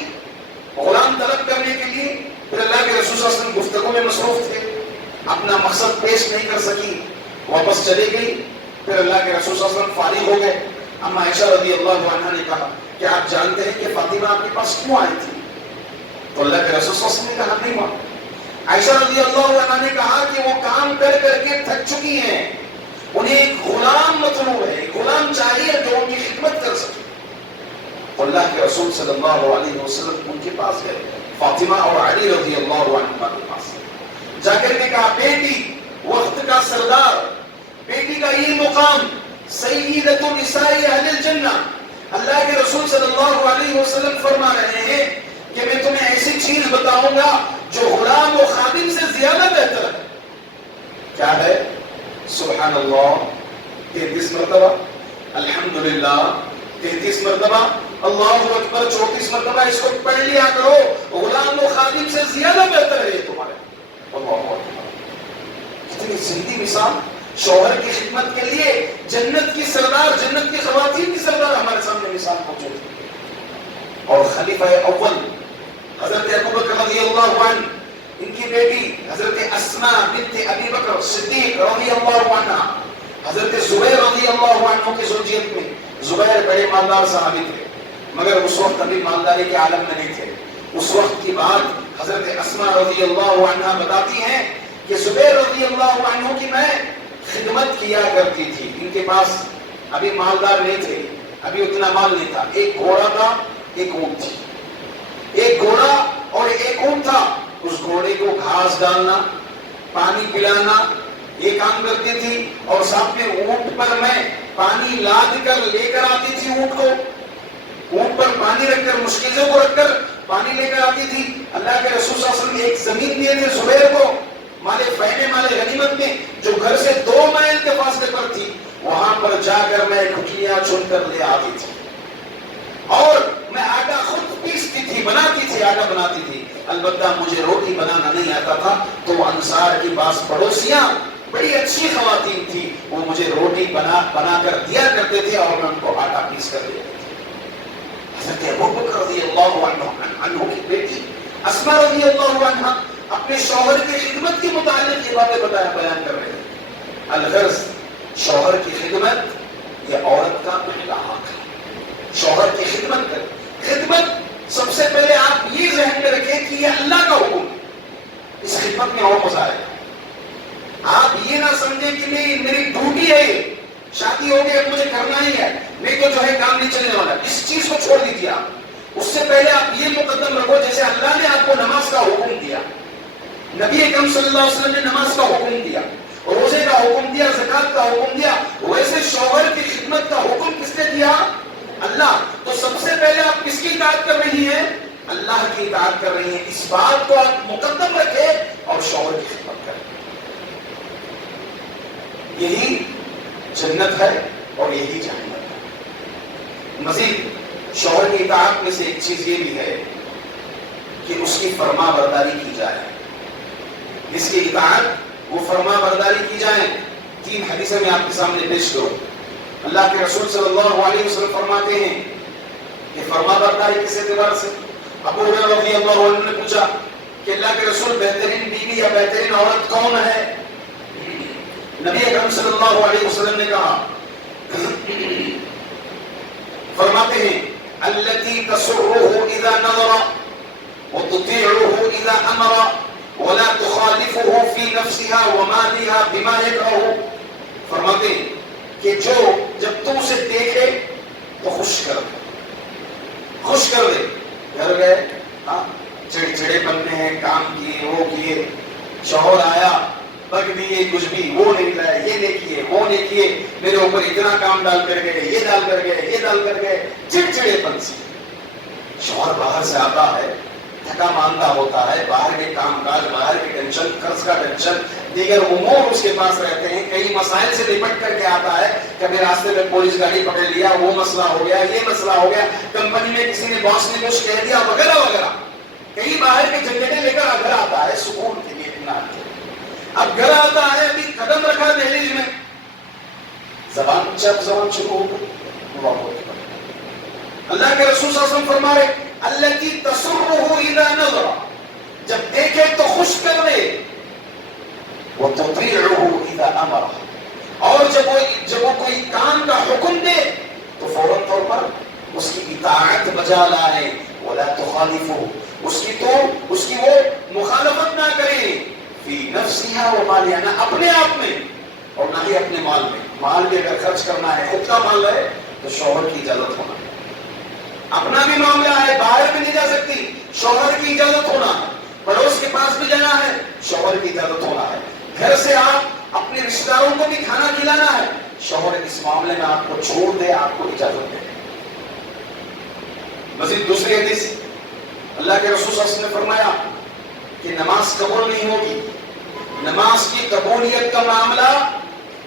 غلام طلب کرنے کے لیے. پھر اللہ کے رسول صلی اللہ علیہ وسلم گفتگو میں مصروف تھے، اپنا مقصد پیش نہیں کر سکی، واپس چلے گئی. پھر اللہ کے رسول صلی اللہ علیہ وسلم فارغ ہو گئے. اما عائشہ رضی اللہ عنہا نے کہا کہ آپ جانتے ہیں کہ فاطمہ آپ کے پاس کیوں آئی تھی؟ تو اللہ کے رسول صلی اللہ علیہ وسلم نے کہا نہیں ہوا. عائشہ رضی اللہ عنہا نے کہا کہ وہ کام کر کر کے تھک چکی ہیں، انہیں ایک غلام مطلوب ہے، ایک غلام چاہیے جو ان کی خدمت کر سکے. تو اللہ کے رسول صلی اللہ علیہ وسلم ان کے پاس گئے، فاطمہ اور علی رضی اللہ عنہما کے پاس. جا کر کے کہا بیٹی وقت کا سردار، بیٹی کا یہ مقام سیدۃ نساء اہل الجنہ. اللہ کے رسول صلی اللہ علیہ وسلم فرما رہے ہیں کہ میں تمہیں ایسی چیز بتاؤں گا جو غلام و خادم سے زیادہ بہتر ہے. کیا ہے؟ سبحان اللہ 33 مرتبہ، الحمدللہ 33 مرتبہ، اللہ اکبر 34 مرتبہ. اس کو پڑھ لیا کرو، غلام و خادم سے زیادہ بہتر ہے یہ تمہارے. اللہ اکبر. کتنی زندگی مثال شوہر کی خدمت کے لیے. جنت کی سردار، جنت کی خواتین کی سردار ہمارے سامنے مثال موجود ہے. اور خلیفہ اول حضرت ابوبکر رضی اللہ عنہ، ان کی بیٹی حضرت اسماء بنت ابی بکر صدیق رضی اللہ عنہ، حضرت زبیر رضی اللہ عنہ کی زوجیت میں. زبیر بڑے مالدار صحابی تھے، مگر اس وقت ابھی مالداری کے عالم میں نہیں تھے. اس وقت کی بات حضرت اسماء رضی اللہ عنہ بتاتی ہیں کہ زبیر رضی اللہ عنہ کی میں خدمت کیا کرتی تھی. ان کے پاس ابھی مالدار نہیں تھے، ابھی اتنا مال نہیں تھا. ایک گھوڑا تھا، ایک اونٹ تھی. ایک گھوڑا اور ایک اونٹ تھا. اس گھوڑے کو گھاس ڈالنا، پانی پلانا، یہ کام کرتی تھی. اور ساتھ میں اونٹ پر میں پانی لاد کر لے کر آتی تھی اونٹ کو. اونٹ پر پانی رکھ کر، مشکلوں کو رکھ کر پانی لے کر آتی تھی. اللہ کے رسول صلی اللہ علیہ وسلم ایک زمین دیے تھے زبیر کو مال فیمے مال غنیمت میں، جو گھر سے 2 میل کے فاصلے پر تھی. وہاں پر جا کر میں کھٹلیاں چن کر لے آتی تھی، اور میں آٹا خود پیستی تھی، بناتی تھی، آٹا بناتی تھی. البتہ مجھے روٹی بنانا نہیں آتا تھا، تو انصار کی بعض پڑوسیاں بڑی اچھی خواتین تھی، وہ مجھے روٹی بنا کر دیا کرتے تھے، اور میں ان کو آٹا پیس کر دیا. حضرت ابوبکر رضی اللہ عنہ کی بیٹی اسماء رضی اللہ عنہ اپنے شوہر کی خدمت کے متعلق یہ باتیں بیان کر رہے ہیں. الغرض شوہر کی خدمت یہ عورت کا پہلا حق ہے. شوہر کی خدمت کر، خدمت سب سے پہلے آپ یہ ذہن میں رکھیں کہ یہ اللہ کا حکم ہے. اس خدمت میں اور مزہ آئے گا. آپ یہ نہ سمجھیں کہ میری ڈیوٹی ہے، شادی ہو گئی اب مجھے کرنا ہی ہے، نہیں تو جو ہے کام نہیں چلنے والا. اس چیز کو چھوڑ دیجیے. آپ اس سے پہلے آپ یہ مقدم رکھو جیسے اللہ نے آپ کو نماز کا حکم دیا، نبی اکرم صلی اللہ علیہ وسلم نے نماز کا حکم دیا، روزے کا حکم دیا، زکات کا حکم دیا، ویسے شوہر کی خدمت کا حکم کس نے دیا؟ اللہ. تو سب سے پہلے آپ کس کی اطاعت کر رہی ہیں؟ اللہ کی اطاعت کر رہی ہیں. اس بات کو آپ مقدم رکھیں اور شوہر کی خدمت کریں. یہی جنت ہے اور یہی جہنم ہے. مزید شوہر کی اطاعت میں سے ایک چیز یہ بھی ہے کہ اس کی فرما برداری کی جائے. جس کی اطاعت وہ فرما برداری کی جائے. 3 حدیثیں میں آپ کے سامنے پیش کروں. اللہ کے رسول صلی اللہ علیہ وسلم فرماتے ہیں کہ فرما برداری کس اعتبار سے؟ ابو ہریرہ رضی اللہ عنہ نے پوچھا کہ اللہ کے رسول بہترین بیوی یا بہترین عورت کون ہے؟ نبی اکرم صلی اللہ علیہ وسلم نے کہا، فرماتے ہیں التی تسرہ اذا نظر وتطیعہ اذا امر ولا تخالفه في نفسها ومالها بما يكره. فرماتے ہیں کہ جو جب تم اسے دیکھے تو خوش کر دے. گھر گئے چڑچڑے بننے ہیں، کام کیے، وہ کیے، شوہر آیا بگ دیے، کچھ بھی وہ نہیں لائے، یہ نہیں کیے، وہ نہیں کیے، میرے اوپر اتنا کام ڈال کر گئے، یہ ڈال کر گئے، یہ ڈال کر گئے، چڑچڑے پن سے. شوہر باہر سے آتا ہے، تھکا ماندہ ہوتا ہے، باہر کے کام کاج، باہر کے ٹینشن، قرض کا ٹینشن، دیگر امور اس کے پاس رہتے ہیں، کئی مسائل سے نپٹ کر کے آتا ہے. کبھی راستے میں پولیس گاڑی پکڑ لیا، وہ مسئلہ ہو گیا، یہ مسئلہ ہو گیا، کمپنی میں کسی نے باس نے کچھ کہہ دیا، وغیرہ وغیرہ. کئی باہر کے جھنجھٹیں لے کر گھر آتا ہے سکون کے لیے، اطمینان کے لیے. اب گھر آتا ہے، ابھی قدم رکھا دہلیز میں، زبان شروع ہو گئی. اللہ کے رسول صلی اللہ علیہ وسلم فرما رہے التی تسرہ اذا نظر، جب دیکھے تو خوش کر دے، وتطیعہ اذا امر، اور جب وہ کوئی کام کا حکم دے تو فوراً طور پر اس کی اطاعت بجا لائے. ولا تخالفہ، اس کی وہ مخالفت نہ کرے. فی نفسها ومالها، نہ اپنے آپ میں اور نہ ہی اپنے مال میں. مال بھی اگر خرچ کرنا ہے، خود کا مال ہے تو شوہر کی اجازت ہونا ہے. اپنا بھی معاملہ ہے، باہر بھی نہیں جا سکتی، شوہر کی اجازت ہونا ہے. پڑوس کے پاس بھی جانا ہے، شوہر کی اجازت ہونا ہے. گھر سے آپ اپنے رشتہ داروں کو بھی کھانا کھلانا ہے، شوہر اس معاملے میں آپ کو چھوڑ دے، آپ کو اجازت دے. مزید دوسری حدیث اللہ کے رسول صلی اللہ علیہ وسلم نے فرمایا کہ نماز قبول نہیں ہوگی. نماز کی قبولیت کا معاملہ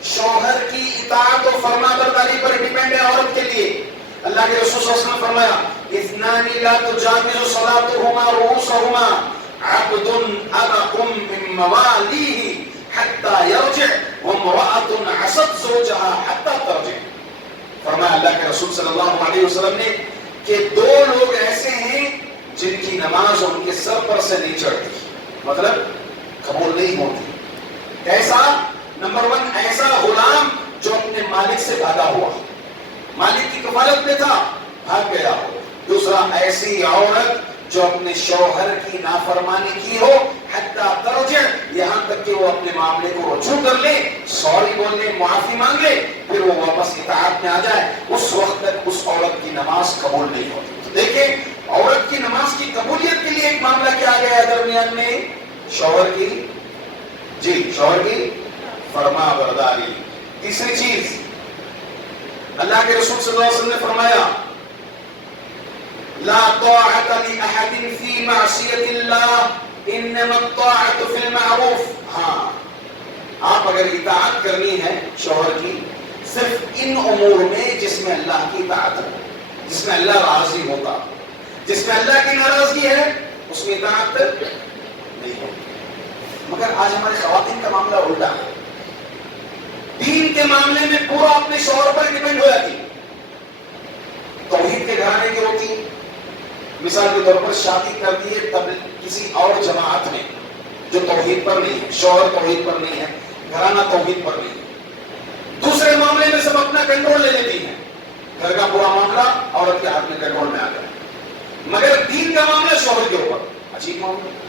شوہر کی اطاعت و فرما برداری پر ڈیپینڈ ہے عورت کے لیے. اللہ کے رسول صلی اللہ علیہ وسلم نے فرمایا اثنان لا تجاوز صلاتهما رؤوسهما عبد ابق من مواليه حتى يرجع وامرأة عصت زوجها حتى ترجع. فرمایا اللہ کے رسول صلی اللہ علیہ وسلم نے کہ 2 لوگ ایسے ہیں جن کی نماز ان کے سر پر سے نہیں چڑھتی، مطلب قبول نہیں ہوتی. ایسا نمبر 1 ایسا غلام جو اپنے مالک سے بھاگا ہوا، مالک کی کفالت میں تھا، بھاگ گیا ہو. دوسرا ایسی عورت جو اپنے شوہر کی نافرمانی کی ہو حتی ترجع، یہاں تک کہ وہ اپنے معاملے کو رجوع کر لے، سوری بول لے، معافی مانگ لے، پھر وہ واپس اطاعت میں آ جائے، اس وقت تک اس عورت کی نماز قبول نہیں ہوتی. تو دیکھیں عورت کی نماز کی قبولیت کے لیے ایک معاملہ کیا گیا ہے درمیان میں، شوہر کی فرما برداری. تیسری چیز اللہ کے رسول صلی اللہ علیہ وسلم نے فرمایا لا طاعت لأحد فی معصیت اللہ انما الطاعت فی المعروف. ہاں آپ اگر اطاعت کرنی ہے شوہر کی صرف ان امور میں جس میں اللہ کی اطاعت ہے، جس میں اللہ راضی ہوتا، جس میں اللہ کی ناراضگی ہے اس میں اطاعت نہیں ہوتی. مگر آج ہمارے خواتین کا معاملہ الٹا ہے. دین کے معاملے میں پورا اپنے شوہر پر ڈیپینڈ ہو جاتی، توحید کے گھرانے کی ہوتی. مثال کے طور پر شادی کر دیے تب کسی اور جماعت میں جو توحید پر نہیں ہے، شوہر توحید پر نہیں ہے، گھرانہ توحید پر نہیں ہے. دوسرے معاملے میں سب اپنا کنٹرول لے لیتی ہیں، گھر کا پورا معاملہ عورت کے ہاتھ میں کنٹرول میں آ گیا. مگر دین کا معاملہ شوہر کے اوپر. عجیب معاملہ.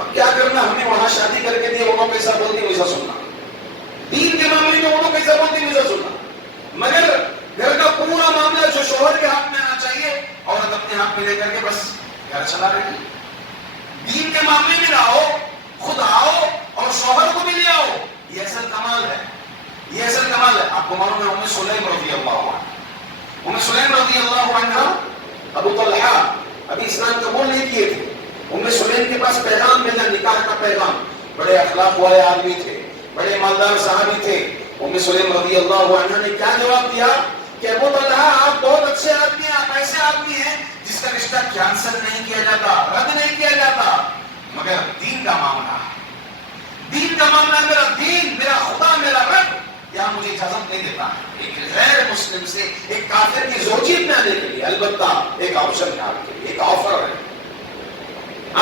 اب کیا کرنا، ہمیں وہاں شادی کر کے دیے، انہوں کیسا بولتی ویسا سننا. دین کے معاملے میں انہوں کیسا بولتی ویسا سننا. مگر گھر کا پورا معاملہ جو شوہر کے ہاتھ میں آنا چاہیے عورت اپنے ہاتھ میں لے کر کے بس گھر چلا رہی. دین کے معاملے میں آؤ، خود آؤ اور شوہر کو بھی لے آؤ. یہ اصل کمال ہے، یہ اصل کمال ہے. آپ کو معلوم ہے ام سلیم رضی اللہ عنہ، ام سلیم رضی اللہ عنہ ابو طلحہ ابھی اسلام قبول نہیں کیے تھے. ام سلیم کے پاس پیغام بھیجا، نکاح کا پیغام. بڑے اخلاق والے آدمی تھے، بڑے مالدار صحابی تھے. ام سلیم رضی اللہ عنہ نے کیا جواب دیا کہ ابو طلحہ آپ بہت اچھے آدمی ہیں، آپ ایسے آدمی ہیں جس کا رشتہ کینسل نہیں کیا جاتا، رد نہیں کیا جاتا. مگر دین کا معاملہ، دین کا معاملہ، میرا دین، میرا خدا، میرا رب یہاں مجھے اجازت نہیں دیتا ایک غیر مسلم سے ایک کافر کی زوجیت میں آنے کے لیے. البتہ ایک آپشن ہے آپ کے لیے، ایک آفر ہے.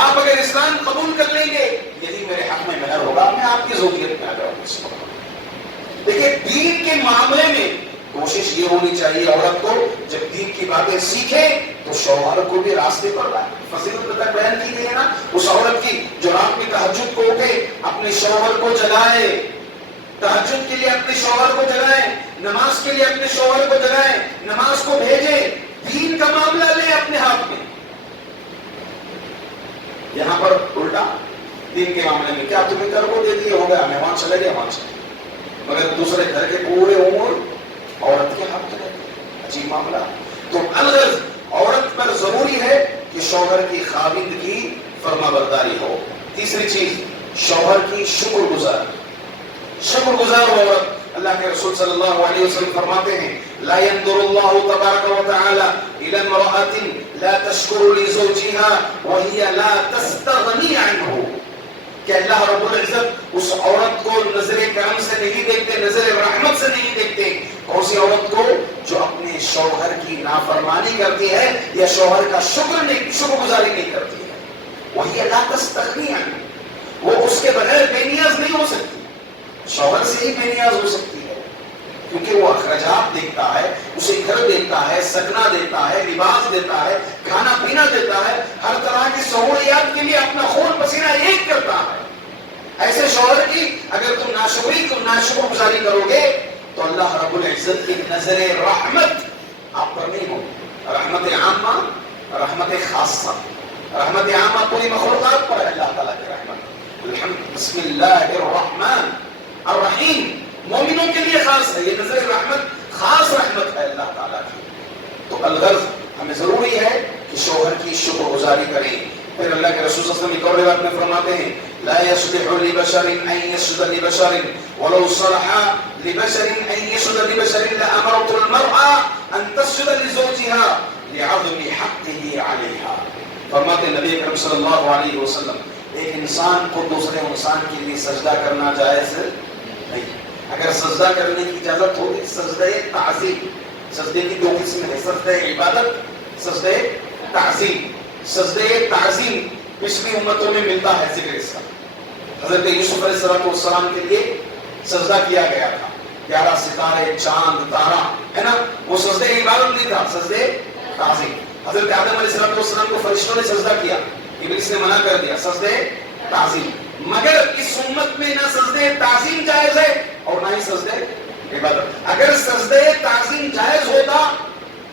آپ اگر اسلام قبول کر لیں گے یہی میرے حق میں مہر ہوگا، میں آپ کی زوجیت میں آ جاؤں گا. دیکھیے دین کے معاملے میں کوشش یہ ہونی چاہیے عورت کو جب دین کی باتیں سیکھے تو شوہر کو بھی راستے پر لائے. فضیلت تک بیان کی گئی ہے نا اس عورت کی جو رات میں تہجد کو اٹھے، اپنے شوہر کو جگائے، تہجد کے لیے اپنے شوہر کو جگائے، نماز کے لیے اپنے شوہر کو جگائے، نماز کو بھیجے. دین کا معاملہ لے اپنے ہاتھ میں. یہاں پر الٹا دین کے معاملے میں کیا تمہیں گھر کو دے دیے، ہو گیا مہمان چلے گئے وہاں سے، مگر دوسرے گھر کے پورے امور عورت کے ہاتھ میں. عجیب معاملہ. تو الغرض عورت پر ضروری ہے کہ شوہر کی خاوند کی فرما برداری ہو. تیسری چیز شوہر کی شکر گزار، شکر گزار ہو عورت. اللہ کے رسول صلی اللہ علیہ وسلم فرماتے ہیں لا ينظر الله تبارك وتعالى الى امرأة لا تشكر لزوجها وهي لا تستغني عنه. کہ اللہ رب العزت اس عورت کو نظر کرم سے نہیں دیکھتے، نظر رحمت سے نہیں دیکھتے. کون سی عورت کو؟ جو اپنے شوہر کی نافرمانی کرتی ہے یا شوہر کا شکر گزاری نہیں کرتی ہے. وہی لا تستغنی عنہ، وہ اس کے بغیر بے نیاز نہیں ہو سکتی. شوہر سے ہی بے نیاز ہو سکتی ہے کیونکہ وہ اخراجات دیکھتا ہے، اسے گھر دیتا ہے، سکنا دیتا ہے، لباس دیتا ہے، کھانا پینا دیتا ہے، ہر طرح کی سہولیات کے لیے اپنا خون پسینہ ایک کرتا ہے. ایسے شوہر کی اگر تم ناشکر گزاری کرو گے تو اللہ رب العزت کی نظر رحمت آپ پر نہیں ہوگی. رحمت عامہ، رحمت خاصہ. رحمت عامہ پوری مخلوقات پر ہے اللہ تعالیٰ کی رحمت. الحمد بسم اللہ الرحمن الرحیم مومنوں کے لیے خاص ہے. یہ نظر رحمت خاص رحمت ہے اللہ تعالیٰ کی. تو الغرض ہمیں ضروری ہے کہ شوہر کی شکر گزاری کریں. پھر اللہ کے رسول صلی اللہ علیہ وسلم ایک اور روایت میں فرماتے ہیں لا يصلح لبشر ان يسجد لبشر ولو صلح لبشر ان يسجد لبشر لامرت المرأة ان تسجد لزوجها لعظم حقه عليها. فرماتے ہیں نبی اکرم صلی اللہ علیہ وسلم ایک انسان کو دوسرے انسان کے لیے سجدہ کرنا جائز نہیں. اگر سجدہ کرنے کی اجازت ہوگی سجدہ تعظیم، سجدے کی دو قسم ہے، سجدہ عبادت، سجدہ تعظیم. سجدہ تعظیم پچھلی امتوں میں ملتا ہے ذکر اس کا. حضرت یوسف علیہ السلام کے لیے سجدہ کیا گیا تھا، 11 ستارے، چاند، تارا ہے نا، وہ سجدہ عبادت نہیں تھا، سجدہ تعظیم. حضرت آدم علیہ السلام کو فرشتوں نے سجدہ کیا، ابلیس نے منع کر دیا، سجدہ تعظیم. مگر اس امت میں نہ سجدہ تعظیم جائز ہے اور نہ ہی سجدہ عبادت. اگر سجدہ تعظیم جائز ہوتا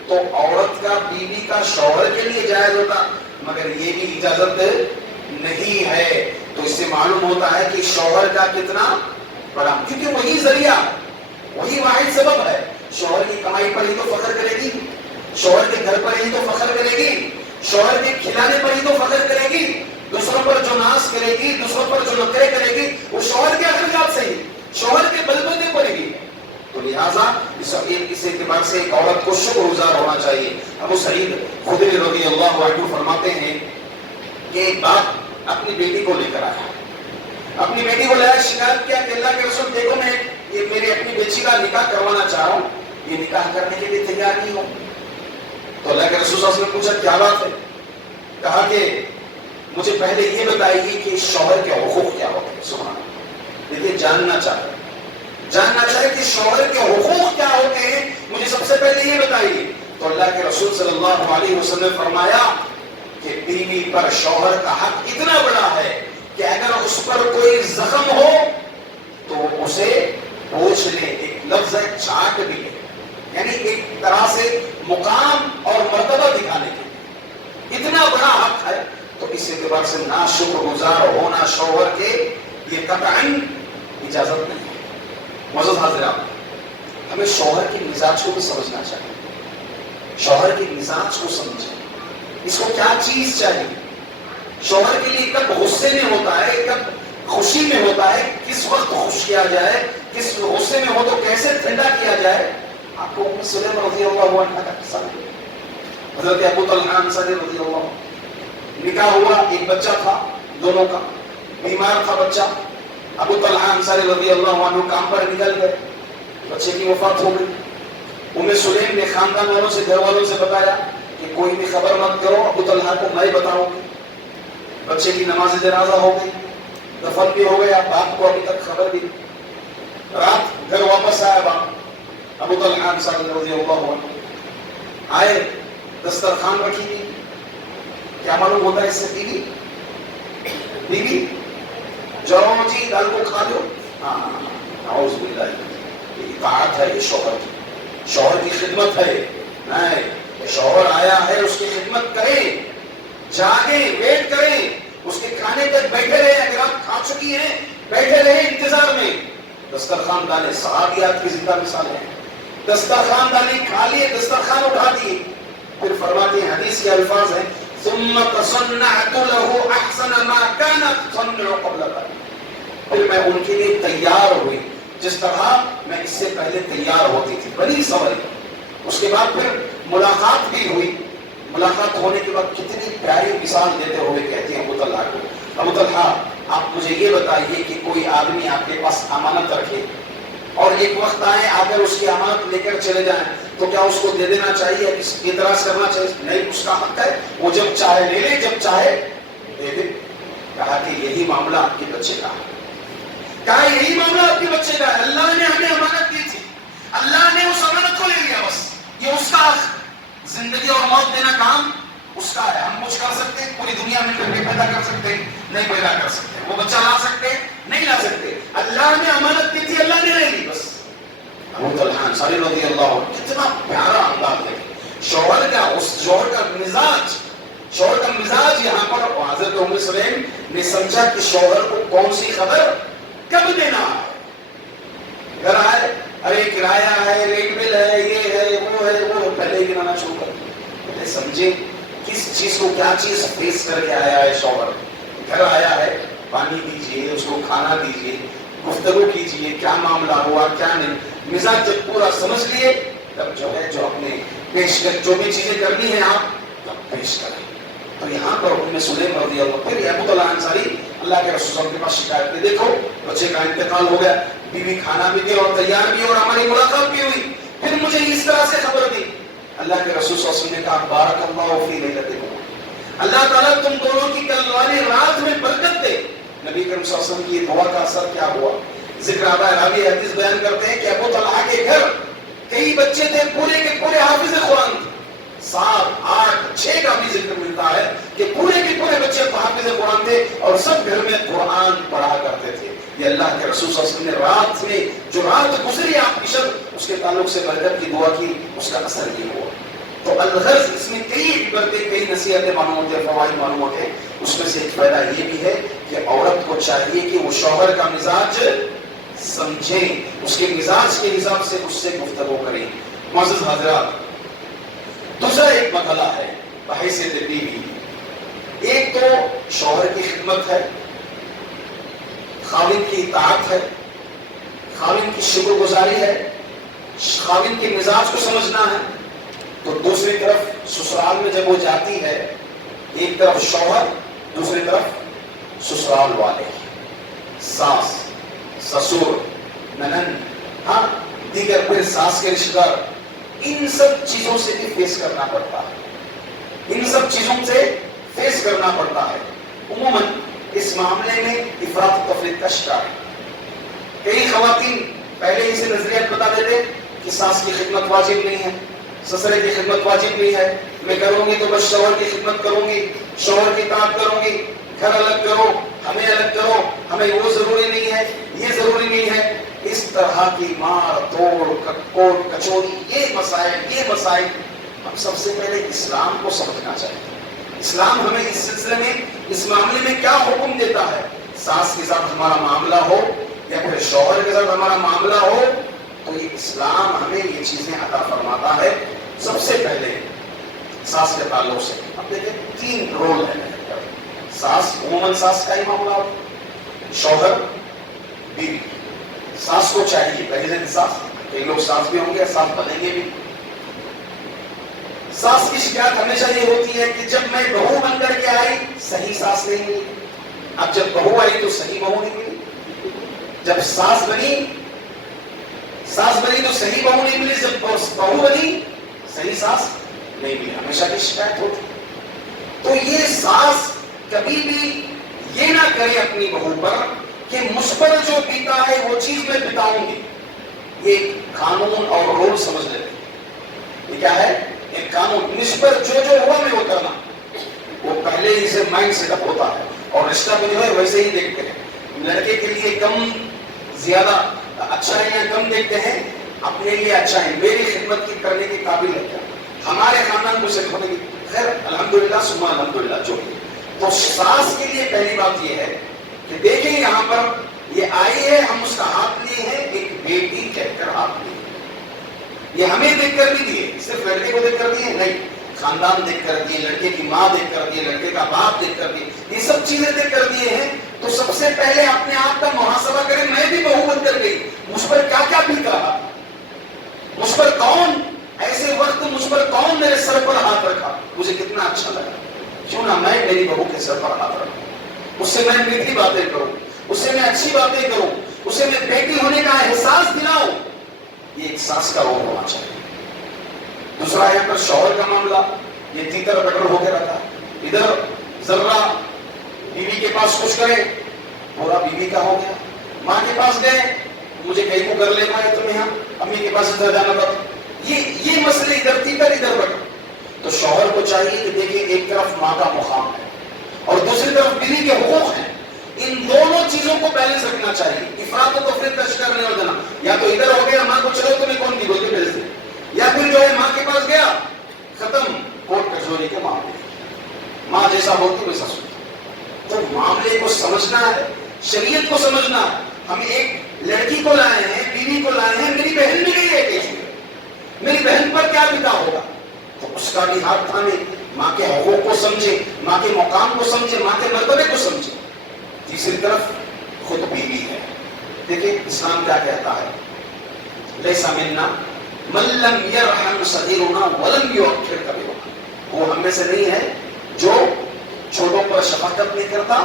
تو عورت کا بیوی کا شوہر کے لیے جائز ہوتا، مگر یہ بھی اجازت نہیں ہے. تو اس سے معلوم ہوتا ہے کہ شوہر کا کتنا بڑا، کیونکہ وہی ذریعہ، وہی واحد سبب ہے. شوہر کی کمائی پر ہی تو فخر کرے گی، شوہر کے گھر پر ہی تو فخر کرے گی، شوہر کے کھلانے پر ہی تو فخر کرے گی، دوسروں پر جو ناز کرے گی، دوسروں پر جو نخرے کرے گی، وہ شوہر کے اخلاقیات سے ہی، شوہر کے بلبلے پر ہی۔ تو لہٰذا اس اعتبار سے ایک عورت کو شکر گزار ہونا چاہیے۔ ابو سعید خدری رضی اللہ عنہ فرماتے ہیں کہ ایک باپ اپنی بیٹی کو لے کر آیا، اپنی بیٹی کو لایا، شکایت کیا کہ اللہ کے رسول دیکھو میں یہ میری اپنی بیٹی کا نکاح کروانا چاہ رہا ہوں، یہ نکاح کرنے کے لیے تیار نہیں ہوں۔ تو اللہ کے رسول صلی اللہ علیہ وسلم نے پوچھا کیا بات ہے؟ کہا کہ مجھے پہلے یہ بتائیے کہ شوہر کے حقوق کیا ہوتے ہیں۔ سبحان اللہ، دیکھیے جاننا چاہے کہ شوہر کے حقوق کیا ہوتے ہیں، مجھے سب سے پہلے یہ بتائیے۔ تو اللہ کے رسول صلی اللہ علیہ وسلم نے فرمایا کہ بیوی پر شوہر کا حق اتنا بڑا ہے کہ اگر اس پر کوئی زخم ہو تو اسے پوچھ لے، ایک لفظ ہے چاٹ بھی ہے، یعنی ایک طرح سے مقام اور مرتبہ دکھانے کے اتنا بڑا حق ہے۔ تو اس اعتبار سے نا شکر گزار ہونا شوہر کے یہ قطعاً اجازت نہیں ہے۔ معزز حاضرات، ہمیں شوہر کے مزاج کو بھی سمجھنا چاہیے، شوہر کے مزاج کو سمجھیں، اس کو کیا چیز چاہیے، شوہر کے لیے کب غصے میں ہوتا ہے، کب خوشی میں ہوتا ہے، کس وقت خوش کیا جائے، کس غصے میں ہو تو کیسے ٹھنڈا کیا جائے۔ آپ کو ام سلیم رضی اللہ عنہ کا قصہ ہے، حضرت ابو طلحہ انصاری رضی اللہ عنہ، نکاح ہوا، ایک بچہ تھا، دونوں کا بیمار تھا بچہ، ابو طلحہ انصاری رضی اللہ عنہ کام پر نکل گئے، بچے کی وفات ہو گئی۔ ام سلیم نے خاندان والوں سے، گھر والوں سے بتایا کہ کوئی بھی خبر مت کرو، ابو طلحہ کو میں بتاؤں گی۔ بچے کی نماز جنازہ ہو گئی، دفن بھی ہو گیا، باپ کو ابھی تک خبر بھی نہیں۔ رات گھر واپس آیا باپ ابو طلحہ انصاری رضی اللہ عنہ، آئے، دسترخوان رکھی گئی، کیا معلوم ہوتا ہے اس سے بیوی جاؤ جی دال کو کھا لو، اعوذ باللہ، یہ اطاعت ہے، یہ شوہر کی خدمت ہے، نہیں، شوہر آیا ہے اس کی خدمت کریں، جاگیں، ویٹ کریں، اس کے کھانے تک بیٹھے رہے، اگر آپ کھا چکی ہیں بیٹھے رہے انتظار میں۔ دسترخوان ڈالے، صحابیات کی زندہ مثالیں ہیں، دسترخوان ڈالے، کھا لیے، دسترخوان اٹھا دیے، پھر فرماتے ہیں، حدیث کے الفاظ ہیں، ثم تصنعت له احسن ما كانت تصنع قبل ذلك، پھر میں ان کے لیے تیار ہوئی جس طرح میں اس سے پہلے تیار ہوتی تھی، بڑی سوری۔ اس کے بعد پھر ملاقات بھی ہوئی، ملاقات ہونے کے بعد کتنی پیاری مثال دیتے ہوئے کہتے ہیں ابو طلحہ کو، ابو طلحہ آپ مجھے یہ بتائیے کہ کوئی آدمی آپ کے پاس امانت رکھے اور ایک وقت آئے اگر اس کی امانت لے کر چلے جائیں تو کیا اس کو دے دینا چاہیے، اعتراض کرنا چاہیے؟ نہیں، اس کا حق ہے، وہ جب چاہے لے لے، جب چاہے دے دے۔ کہا کہ یہی معاملہ آپ کے بچے کا ہے، کہا یہی معاملہ آپ کے بچے کا ہے، اللہ نے ہمیں امانت دی تھی، اللہ نے اس امانت کو لے لیا، بس یہ اس کا حق، زندگی اور موت دینا کام اس کا ہے۔ ہم کچھ کر سکتے ہیں، پوری دنیا میں کوئی پیدا کر سکتے ہیں؟ نہیں پیدا کر سکتے۔ وہ بچہ لا سکتے ہیں؟ نہیں لا سکتے۔ اللہ نے امانت دی تھی، اللہ نے لے لی، بس۔ ابو طلحہ انصاری رضی اللہ عنہ، کتنا پیارا انداز ہے شوہر کا، اس شوہر کا مزاج یہاں پر حضرت ام سلیم نے سمجھا کہ شوہر کو کون سی خبر کب دینا ہے۔ گھر آئے، ارے کرایہ ہے، ریٹ بل ہے، یہ ہے، وہ ہے، وہ پہلے ہی گرانا شروع کر دیا۔ پہلے سمجھے کس چیز کو، کیا چیز فیس کر کے آیا ہے شوہر۔ گھر آیا ہے، پانی دیجئے، اس کو کھانا دیجئے، گفتگو کیجئے، کیا معاملہ ہوا، کیا نہیں، مزاج جب پورا سمجھ لیے تب جو ہے جو اپنے پیش کر، جو بھی چیزیں کرنی ہیں آپ تب پیش کریں۔ تو یہاں پر ام سلیم رضی اللہ، پھر ابو طلحہ انصاری اللہ کے رسول کے پاس شکایت کی، دیکھو بچے کا انتقال ہو گیا، بیوی کھانا بھی دی اور تیار بھی، اور ہماری ملاقات بھی ہوئی، پھر مجھے اس طرح سے خبر دی۔ اللہ کے رسول صلی اللہ علیہ وسلم نے کہا بارک اللہ فی لیلتکم، اللہ تعالیٰ تم دونوں کی کل والی رات میں برکت دے۔ نبی کریم صلی اللہ علیہ وسلم کی دعا کا اثر کیا ہوا؟ ذکر آبا راوی حدیث بیان کرتے ہیں کہ ابو طلحہ کے گھر کئی بچے تھے، پورے کے پورے حافظ قرآن تھے، 7، 8، 6 کا بھی ذکر ملتا ہے کہ پورے کے پورے بچے حافظ قرآن تھے اور سب گھر میں قرآن پڑھا کرتے تھے۔ یہ اللہ کے رسول صلی اللہ علیہ وسلم نے رات میں جو رات گزری آپ کی شب، اس کے تعلق سے برکت کی دعا کی، اس کا اثر یہ ہوا۔ تو الغرض اس میں کئی عبرتیں، کئی نصیحتیں معلوم ہوتے ہیں، فوائد معلوم ہوتے ہیں۔ اس میں سے ایک فائدہ یہ بھی ہے کہ عورت کو چاہیے کہ وہ شوہر کا مزاج سمجھیں، اس کے مزاج کے حساب سے اس سے گفتگو کریں۔ معزز حضرات، دوسرا ایک مرحلہ ہے بحیثیت بیوی، ایک تو شوہر کی خدمت ہے، خاوند کی اطاعت ہے، خاوند کی شکر گزاری ہے، خاوند کے مزاج کو سمجھنا ہے. تو دوسری طرف سسرال میں جب وہ جاتی ہے، ایک طرف شوہر، دوسری طرف سسرال والے، ساس، سسر، ننند، ہاں دیگر پھر ساس کے رشتہ دار، ان سب چیزوں سے بھی فیس کرنا پڑتا ہے، ان سب چیزوں سے فیس کرنا پڑتا ہے. عموماً اس معاملے میں افراط و تفریط کا شکار ہے. کئی خواتین پہلے اسے نظریات بتا دیتے کہ ساس کی خدمت واجب نہیں ہے، سسرے کی خدمت واجب نہیں ہے، میں کروں گی تو بس شوہر کی خدمت کروں گی، شوہر کی اطاعت کروں گی، گھر الگ کرو، ہمیں الگ کرو، ہمیں وہ ضروری نہیں ہے، یہ ضروری نہیں ہے. اس طرح کی مار توڑ کوٹ کچوری، یہ مسائل ہم سب سے پہلے اسلام کو سمجھنا چاہیے. اسلام ہمیں اس سلسلے میں، اس معاملے میں کیا حکم دیتا ہے. ساس کے ساتھ ہمارا معاملہ ہو یا پھر شوہر کے ساتھ ہمارا معاملہ ہو، تو یہ اسلام ہمیں یہ چیزیں عطا فرماتا ہے. سب سے پہلے ساس کے تعلق سے اب دیکھیں 3 رول ہے. ساس، عموماً ساس کا ہی معاملہ ہو، شوہر، بیوی. ساس کو چاہیے پہلے سے ساس، کئی لوگ ساس بھی ہوں گے، ساس بنیں گے بھی. ساس کی شکایت ہمیشہ یہ ہوتی ہے کہ جب میں بہو بن کر کے آئی صحیح ساس نہیں ملی، اب جب بہو آئی تو صحیح بہو نہیں ملی، جب ساس بنی تو صحیح بہو نہیں ملی، جب بہو بنی صحیح ساس نہیں ملی، ہمیشہ کی شکایت ہوتی. تو یہ ساس کبھی بھی یہ نہ کرے اپنی بہو پر کہ مجھ پر جو بیتا ہے وہ چیز میں بتاؤں گی. یہ قانون اور رول سمجھ لیتے. یہ کیا ہے؟ ایک قانون. مجھ پر جو ہوا میں وہ کرنا، وہ پہلے ہی سے مائنڈ سیٹ اپ ہوتا ہے. اور رشتہ بھی جو ہے ویسے ہی دیکھتے ہیں. لڑکے کے لیے کم زیادہ اچھا ہے یا کم دیکھتے ہیں، اپنے لیے اچھا ہے، میری خدمت کی کرنے کے قابل ہے کیا، ہمارے خاندان کو سیٹ ہونے کی. خیر الحمدللہ ثم الحمدللہ. جو تو ساس کے لیے پہلی بات یہ ہے کہ دیکھیں یہاں پر یہ آئی ہے، ہم اس کا ہاتھ لیے ہیں، ایک بیٹی کہہ کر ہاتھ لیے. یہ ہمیں دیکھ کر بھی دیے، صرف لڑکے کو دیکھ کر دیے نہیں، خاندان دیکھ کر دیے، لڑکے کی ماں دیکھ کر دیے، لڑکے کا باپ دیکھ کر دیے، یہ سب چیزیں دیکھ کر دیے ہیں. تو سب سے پہلے اپنے آپ کا محاسبہ کریں. میں بھی بہو بن کر گئی، مجھ پر کیا کیا بیت رہا، مجھ پر کون ایسے وقت، مجھ پر کون میرے سر پر ہاتھ رکھا، مجھے کتنا اچھا لگا. کیوں نہ میں میری بہو کے سر پر ہاتھ رکھوں، اس سے میں میٹھی باتیں کروں، اس سے میں اچھی باتیں کروں، اسے میں بیٹی ہونے کا احساس دلاؤں. یہ ایک ساس کا رول ہونا چاہیے. دوسرا یہاں پر شوہر کا معاملہ یہ تیتر بٹر ہو کے رہتا ہے. ادھر ذرا بیوی کے پاس کچھ کرے، پورا بیوی کا ہو گیا. ماں کے پاس گئے، مجھے کہیں کو کر لینا ہے تمہیں، یہاں امی کے پاس ادھر جانا پڑا. یہ مسئلے ادھر تیتر ادھر بٹر. تو شوہر کو چاہیے کہ دیکھیں ایک طرف ماں کا مقام ہے اور دوسری طرف بیوی کے حقوق ہیں. ان دونوں چیزوں کو بیلنس رکھنا چاہیے. افراط و تفریط کا شکار نہیں ہو جانا. یا تو ادھر ہو گیا ماں کو چلو تمہیں کون کی بول کے بھیج دے، یا پھر جو ہے ماں کے پاس گیا ختم کوٹ کچوری کے معاملے، ماں جیسا بولتی ویسا سنتی. تو معاملے کو سمجھنا ہے، شریعت کو سمجھنا ہے. ہم ایک لڑکی کو لائے ہیں، بیوی کو لائے ہیں، میری بہن بھی گئی ہے کیس میں، میری بہن پر کیا بتا ہوگا، تو اس کا بھی ہاتھ تھامے، ماں کے حقوق کو سمجھے، ماں کے مقام کو سمجھے، ماں کے مرتبے کو سمجھے. تیسری طرف خود بیوی ہے. دیکھیں اسلام کیا کہتا ہے، لیس منا من لم یرحم صغیرنا ولم یوقر کبیرنا. وہ ہم میں سے نہیں ہے جو چھوٹوں پر شفقت نہیں کرتا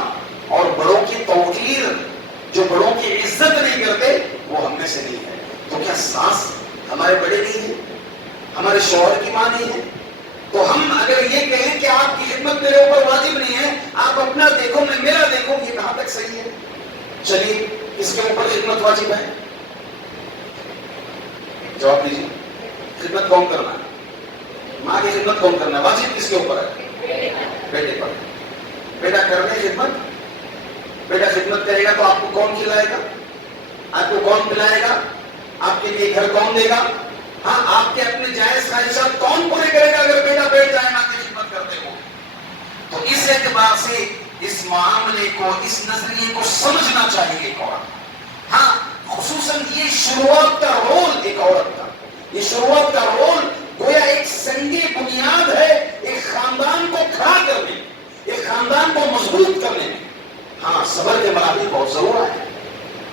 اور بڑوں کی توقیر، جو بڑوں کی عزت نہیں کرتے، وہ ہم میں سے نہیں ہے. تو کیا ساس ہمارے بڑے نہیں ہیں، ہمارے شوہر کی ماں نہیں ہے؟ تو ہم اگر یہ کہیں کہ آپ کی خدمت میرے اوپر واجب نہیں ہے، آپ اپنا دیکھو میں میرا دیکھوں، یہ کہاں تک صحیح ہے؟ چلیے اس کے اوپر خدمت واجب ہے، جواب دیجیے. خدمت کون کرنا ہے؟ ماں کی خدمت کون کرنا ہے؟ واجب کس کے اوپر ہے؟ بیٹے پر. بیٹا کرنے خدمت، بیٹا خدمت کرے گا تو آپ کو کون کھلائے گا، آپ کو کون پلائے گا، آپ کے لیے گھر کون دے گا، ہاں آپ کے اپنے جائز خواہشات کون پورے کرے گا اگر بیٹا بیٹھ جائے ماں کی خدمت کرتے ہو. تو اس اعتبار سے اس معاملے کو، اس نظریے کو سمجھنا چاہیے ایک عورت. ہاں خصوصاً یہ شروعات کا رول ایک عورت کا، یہ شروعات کا رول گویا ایک سنگی بنیاد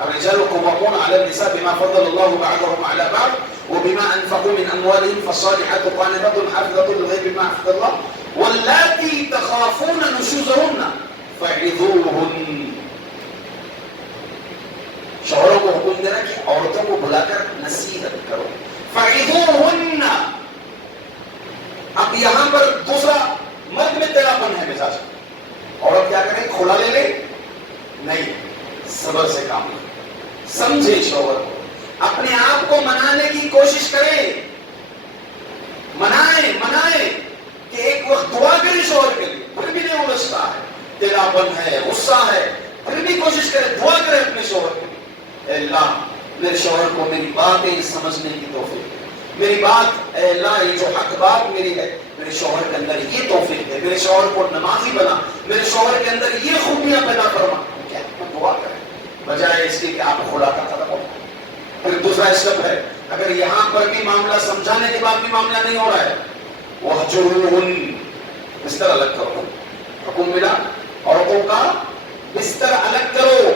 الرجال قوامون على النساء بما فضل الله بعضهم على بعض وبما أنفقوا من أموالهم فالصالحات قانتات حافظات للغيب بما حفظ الله واللاتي تخافون نشوزهن فعظوهن. شوہروں کو حکم دینا کہ عورتوں کو بلا کر نصیحت کرو. فعظوهن. اب یہاں پر دوسرا مرد میں تیراپن ہے مزاج. عورت کیا کرے؟ کھلا لے لے؟ نہیں، صبر سے کام لے. سمجھے شوہر کو، اپنے آپ کو منانے کی کوشش کرے، منائے کہ ایک وقت دعا کرے شوہر کے لیے، پھر بھی نہیں الجھتا ہے، تیراپن ہے، غصہ ہے، پھر بھی کوشش کرے، دعا کرے اپنے شوہر کے لیے. اے اللہ میرے شوہر کو میری باتیں سمجھنے کی توفیق دے، میری بات، اے اللہ یہ جو حق بات میری ہے میرے شوہر کے اندر یہ توفیق دے، میرے شوہر کو نمازی بنا، میرے شوہر کے اندر یہ خوبیاں پیدا فرما. کیا دعا کریں بجائے اس کے کہ آپ خدا کا طلب ہو. پھر دوسرا اسٹیپ ہے، اگر یہاں پر بھی معاملہ سمجھانے کے بعد بھی معاملہ نہیں ہو رہا ہے، وَهْجُرُوهُنَّ، بستر الگ کرو. حکم ملا عورتوں کا بستر الگ کرو،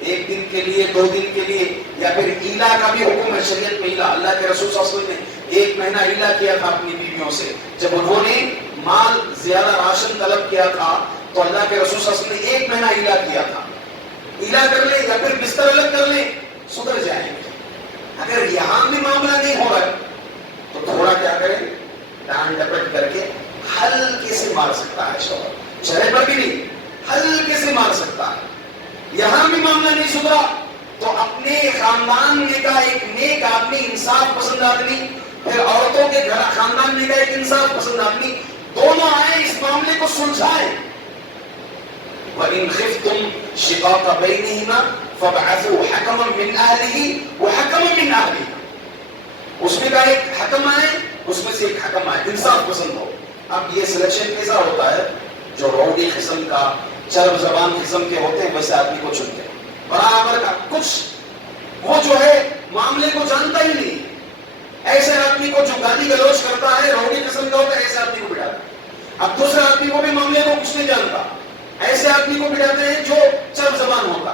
ایک دن کے لیے، 2 دن کے لیے، یا پھر ایلا کا بھی حکم ہے شریعت میں. ایلا، اللہ کے رسول صلی اللہ علیہ وسلم نے 1 مہینہ ایلا کیا تھا اپنی بیویوں سے. جب انہوں نے مال زیادہ راشن طلب کیا تھا تو اللہ کے رسول صلی اللہ علیہ وسلم نے 1 مہینہ ایلا کیا تھا. ایلا کر لیں یا پھر بستر الگ کر لیں، سدھر جائیں گے. اگر یہاں بھی معاملہ نہیں ہو رہا ہے تو تھوڑا کیا کریں، ڈانٹ ڈپٹ کر کے ہلکے سے مار سکتا ہے شوہر، چہرے پر بھی نہیں، ہلکے سے مار سکتا ہے. یہاں بھی معاملہ نہیں سدھرا تو اپنے خاندان میں کا ایک نیک آدمی، انصاف پسند آدمی، پھر عورتوں کے گھر خاندان میں کا ایک انصاف پسند آدمی، دونوں آئے اس معاملے کو سلجھائیں. وَإِنْ خِفْتُمْ شِقَاقَ بَيْنِهِمَا فَابْعَثُوا حَكَمًا مِنْ أَهْلِهِ وَحَكَمًا مِنْ أَهْلِهِ. اس میں کا ایک حکم آئے، اس میں سے ایک حکم آئے، انصاف پسند ہو. اب یہ سلیکشن کیسا ہوتا ہے؟ جو روڈی قسم کا، چرب زبان قسم کے ہوتے ہیں ویسے آدمی کو چنتے ہیں. برابر کا کچھ وہ جو ہے معاملے کو جانتا ہی نہیں، ایسے آدمی کو جو گالی گلوچ کرتا ہے، روڈی قسم کا ہوتا ہے، ایسے آدمی کو بٹھاتا ہے. اب دوسرے آدمی کو بھی معاملے کو کچھ نہیں جانتا، ایسے آدمی کو بٹھاتے ہیں جو چرب زبان ہوتا.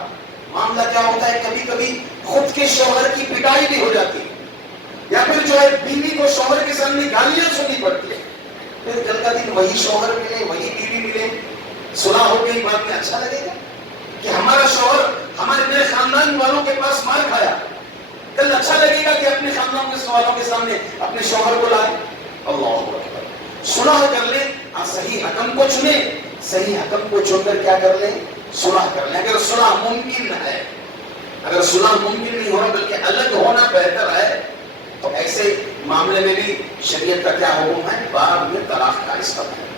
معاملہ کیا ہوتا ہے، کبھی کبھی خود کے شوہر کی پٹائی بھی ہو جاتی ہے، یا پھر جو ہے بیوی کو شوہر کے سامنے گالیاں سننی پڑتی ہے. پھر کل کا دن وہی شوہر ملے، وہی بیوی ملے، سنا ہو گئی بات میں اچھا لگے گا کہ ہمارا شوہر ہمارے میرے خاندان والوں کے پاس مار کھایا؟ کل اچھا لگے گا کہ اپنے خاندان کے والوں کے سامنے اپنے شوہر کو لائے. اللہ اکبر. صلح کر لیں، صحیح حکم کو چنے، صحیح حکم کو چن کر کیا کر لیں، صلح کر لیں. اگر صلح ممکن ہے، اگر صلح ممکن نہیں ہو رہا بلکہ الگ ہونا بہتر ہے، تو ایسے معاملے میں بھی شریعت کا کیا حکم ہے؟ بعد میں طلاق کا اسٹیپ ہے.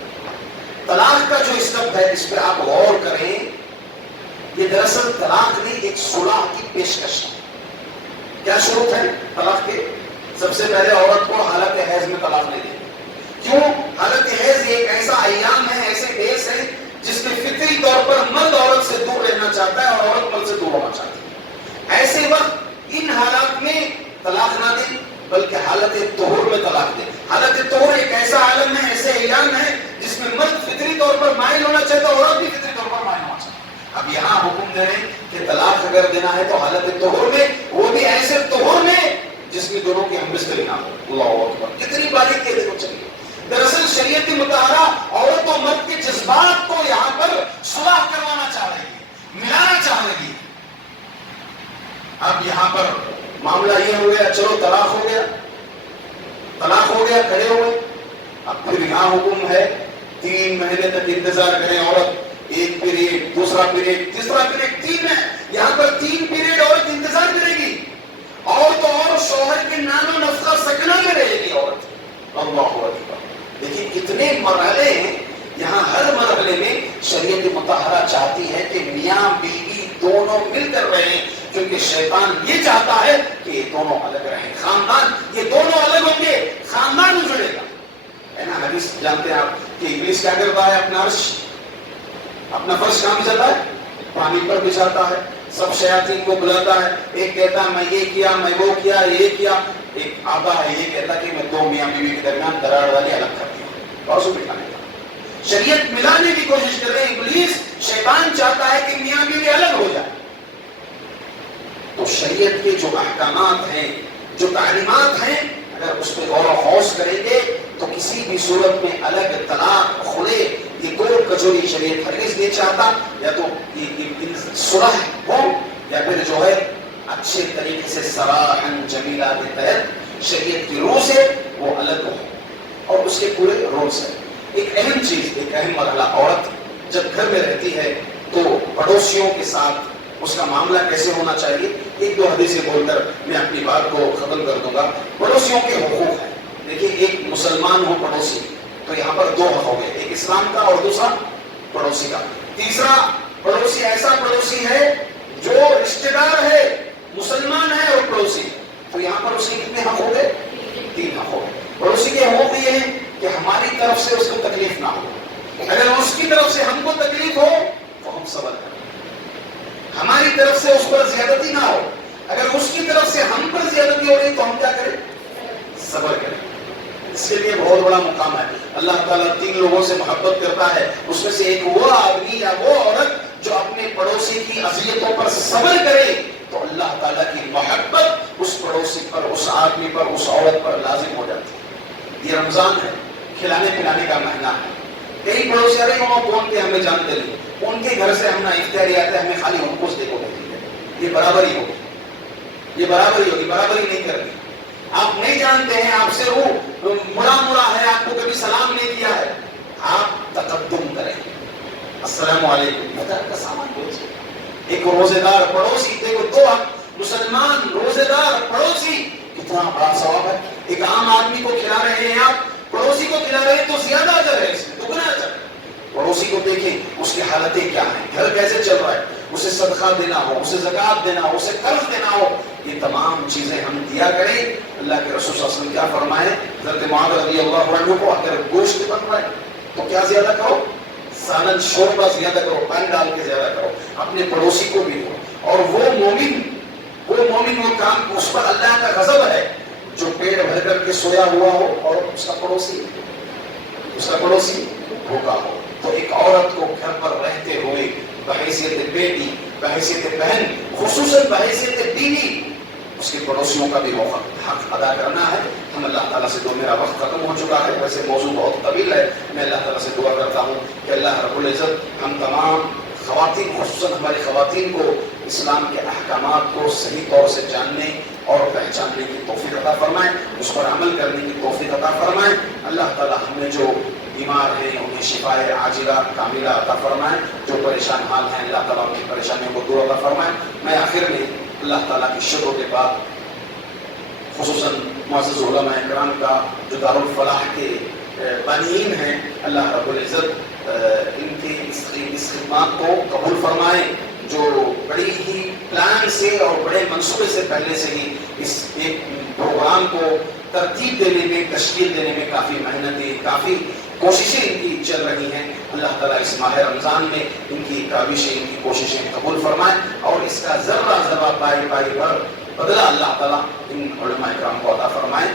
طلاق کا جو اسٹیپ ہے اس پہ آپ غور کریں. یہ دراصل طلاق نہیں، ایک صلح کی پیشکش ہے. کیا شروط ہے طلاق کے؟ سب سے پہلے عورت کو حالت حیض میں طلاق نہیں دیں. کیوں؟ حالت حیض ایک ایسا ایام ہے، ایسے ڈیز ہے جس میں فطری طور پر مرد عورت سے دور رہنا چاہتا ہے اور عورت مرد سے دور ہونا چاہتی ہے. ایسے وقت ان حالات میں طلاق نہ دیں بلکہ حالت طہور میں طلاق دیں. حالت طہور ایک ایسا عالم ہے، ایسے ایام ہے جس میں مرد فطری طور پر مائل ہونا چاہتا ہے اور عورت بھی فطری طور پر مائل ہونا چاہتا ہے. اب یہاں حکم دے رہے ہیں کہ طلاق اگر دینا ہے تو حالت طہور میں، وہ بھی ایسے طہور میں جس میں دونوں کی ہمبستری نہ ہو. اللہ اکبر، کتنی باریکی ہے دیکھو. چلیے، دراصل شریعت مطہرہ عورت و مرد کے جذبات کو یہاں پر صلح کروانا چاہ رہی ہے، ملانا چاہ رہی ہے. اب یہاں پر معاملہ یہ ہو گیا، چلو طلاق ہو گیا، طلاق ہو گیا، کھڑے ہو گئے. اب پھر یہاں حکم ہے 3 مہینے تک انتظار کریں عورت. ایک پیریڈ، دوسرا پیریڈ، تیسرا پیریڈ، 3 ہے. یہاں پر 3 پیریڈ عورت انتظار کرے گی. اور تو اور شوہر کے نان و نفقہ سکنا میں رہے گی عورت. اللہ اکبر. دیکھیے کتنے مرحلے ہیں. یہاں ہر مرحلے میں شریعت مطہرہ چاہتی ہے کہ میاں بیوی دونوں مل کر رہیں، کیونکہ شیطان یہ چاہتا ہے کہ یہ دونوں الگ رہیں. خاندان، یہ دونوں الگ ہوں گے، خاندان اجڑے گا. ہے نا؟ حدیث جانتے ہیں آپ کہ ابلیس کیا کرتا ہے؟ اپنا فرش کہاں بچھاتا ہے؟ پانی پر بچھاتا ہے. سب شیاطین کو بلاتا ہے. ایک کہتا ہے میں یہ کیا، میں وہ کیا، یہ کیا. ایک آتا ہے یہ کہتا کہ میں 2 میاں بیوی کے درمیان دراڑ والی الگ کر دیا اور اسے بٹھانے کا. شریعت ملانے کی کوشش کر رہے ہیں. ابلیس شیطان چاہتا ہے کہ میاں بیوی الگ ہو جائے. تو شریعت کے جو احکامات ہیں، جو تعلیمات ہیں، اگر اس پہ غور و خوض کریں گے تو کسی بھی صورت میں الگ، طلاق، خلع، یہ کوئی کچوری شریعت ہرگز نہیں چاہتا. یا تو یہ صلح ہو یا پھر جو ہے اچھے طریقے سے سراحن جمیلہ کے تحت شریعت کی روح سے وہ الگ ہو اور اس کے پورے رولز ہیں. ایک اہم چیز، ایک اہم مرحلہ، عورت جب گھر میں رہتی ہے تو پڑوسیوں کے ساتھ اس کا معاملہ کیسے ہونا چاہیے. 1-2 حدیثیں بول کر میں اپنی بات کو ختم کر دوں گا. پڑوسیوں کے حقوق ہیں. دیکھیے ایک مسلمان ہو پڑوسی تو یہاں پر 2 حق ہو گئے، ایک اسلام کا اور دوسرا پڑوسی کا. تیسرا پڑوسی ایسا پڑوسی ہے جو رشتہ دار ہے، مسلمان ہے اور پڑوسی. تو یہاں پر اس کے کتنے حق ہو گئے؟ 3 حق ہو گئے. پڑوسی کے حقوق یہ ہیں کہ ہماری طرف سے اس کو تکلیف نہ ہو. اگر اس کی طرف سے ہم کو تکلیف ہو تو ہم صبر کریں. ہماری طرف سے اس پر زیادتی نہ ہو. اگر اس کی طرف سے ہم پر زیادتی ہو رہی تو ہم کیا کریں؟ صبر کریں. اس کے لیے بہت بڑا مقام ہے. اللہ تعالیٰ 3 لوگوں سے محبت کرتا ہے. اس میں سے ایک وہ آدمی یا وہ عورت جو اپنے پڑوسی کی اذیتوں پر صبر کرے تو اللہ تعالیٰ کی محبت اس پڑوسی پر، اس آدمی پر، اس عورت پر لازم ہو جاتی ہے. یہ رمضان ہے، کھلانے پلانے کا مہینہ ہے. کئی پڑوسی آ رہے ہیں کون کے ہمیں جانتے نہیں، ان کے گھر سے ہم نہ افطاری آتے ہیں، ہمیں خالی ان کو دیکھو گے. یہ برابری ہوگی، یہ برابری ہوگی، برابری نہیں کرنی. آپ نہیں جانتے ہیں، آپ سے وہ مرا ہے، آپ کو کبھی سلام نہیں کیا ہے، آپ تقدم کریں. السلام علیکم، بتا کا سامان پہنچے. ایک روزے دار پڑوسی، دیکھو 2 مسلمان روزے دار پڑوسی، کتنا بڑا ثواب ہے. ایک عام آدمی کو کھلا رہے ہیں آپ، پڑوسی کو کھلا رہے ہیں تو زیادہ اجر ہے، اس میں دگنا اجر ہے. پڑوسی کو دیکھیں اس کی حالتیں کیا ہیں، گھر کیسے چل رہا ہے، اسے صدقہ دینا ہو، اسے زکات دینا ہو، اسے قرض دینا ہو، یہ تمام چیزیں ہم دیا کریں. اللہ کے رسول صلی اللہ علیہ وسلم کیا فرمائے؟ حضرت معاذ رضی اللہ عنہ کو اگر گوشت بن رہا ہے تو کیا زیادہ کرو؟ سالن شوربہ زیادہ کرو، پانی ڈال کے زیادہ کرو. اپنے پڑوسی کو بھی دو. اور وہ مومن وہ کام، اس پر اللہ کا غضب ہے جو پیٹ بھر کر کے سویا ہوا ہو اور اس کا پڑوسی بھوکا ہو. تو ایک عورت کو گھر پر رہتے ہوئے بحیثیت بیٹی، بحیثیت بہن، خصوصاً بحیثیت بیوی، اس کے پڑوسیوں کا بھی حق ادا کرنا ہے. ہم اللہ تعالیٰ سے میرا وقت ختم ہو چکا ہے، ویسے موضوع بہت طویل ہے. میں اللہ تعالیٰ سے دعا کرتا ہوں کہ اللہ رب العزت ہم تمام خواتین، خصوصاً ہماری خواتین کو اسلام کے احکامات کو صحیح طور سے جاننے اور پہچاننے کی توفیق عطا فرمائے، اس پر عمل کرنے کی توفیق عطا فرمائے. اللہ تعالیٰ ہمیں جو بیمار ہیں انہیں شفا عاجلہ کاملہ عطا فرمائے، جو پریشان حال ہیں اللہ تعالیٰ ان کی پریشانیوں کو دور عطا فرمائے. میں آخر میں اللہ تعالیٰ کی شکر کے بعد خصوصاً معزز علماء کرام کا جو دارالفلاح کے بانیین ہیں، اللہ رب العزت ان کی اس خدمات کو قبول فرمائے. جو بڑی ہی پلان سے اور بڑے منصوبے سے پہلے سے ہی اس ایک پروگرام کو ترتیب دینے میں، تشکیل دینے میں کافی محنتیں، کافی کوششیں ان کی چل رہی ہیں. اللہ تعالیٰ اس ماہ رمضان میں ان کی کاوشیں، ان کی کوششیں قبول فرمائیں اور اس کا ذرہ ذرہ پائی پائی پر بدلہ اللہ تعالیٰ ان علماء کرام کو عطا فرمائیں.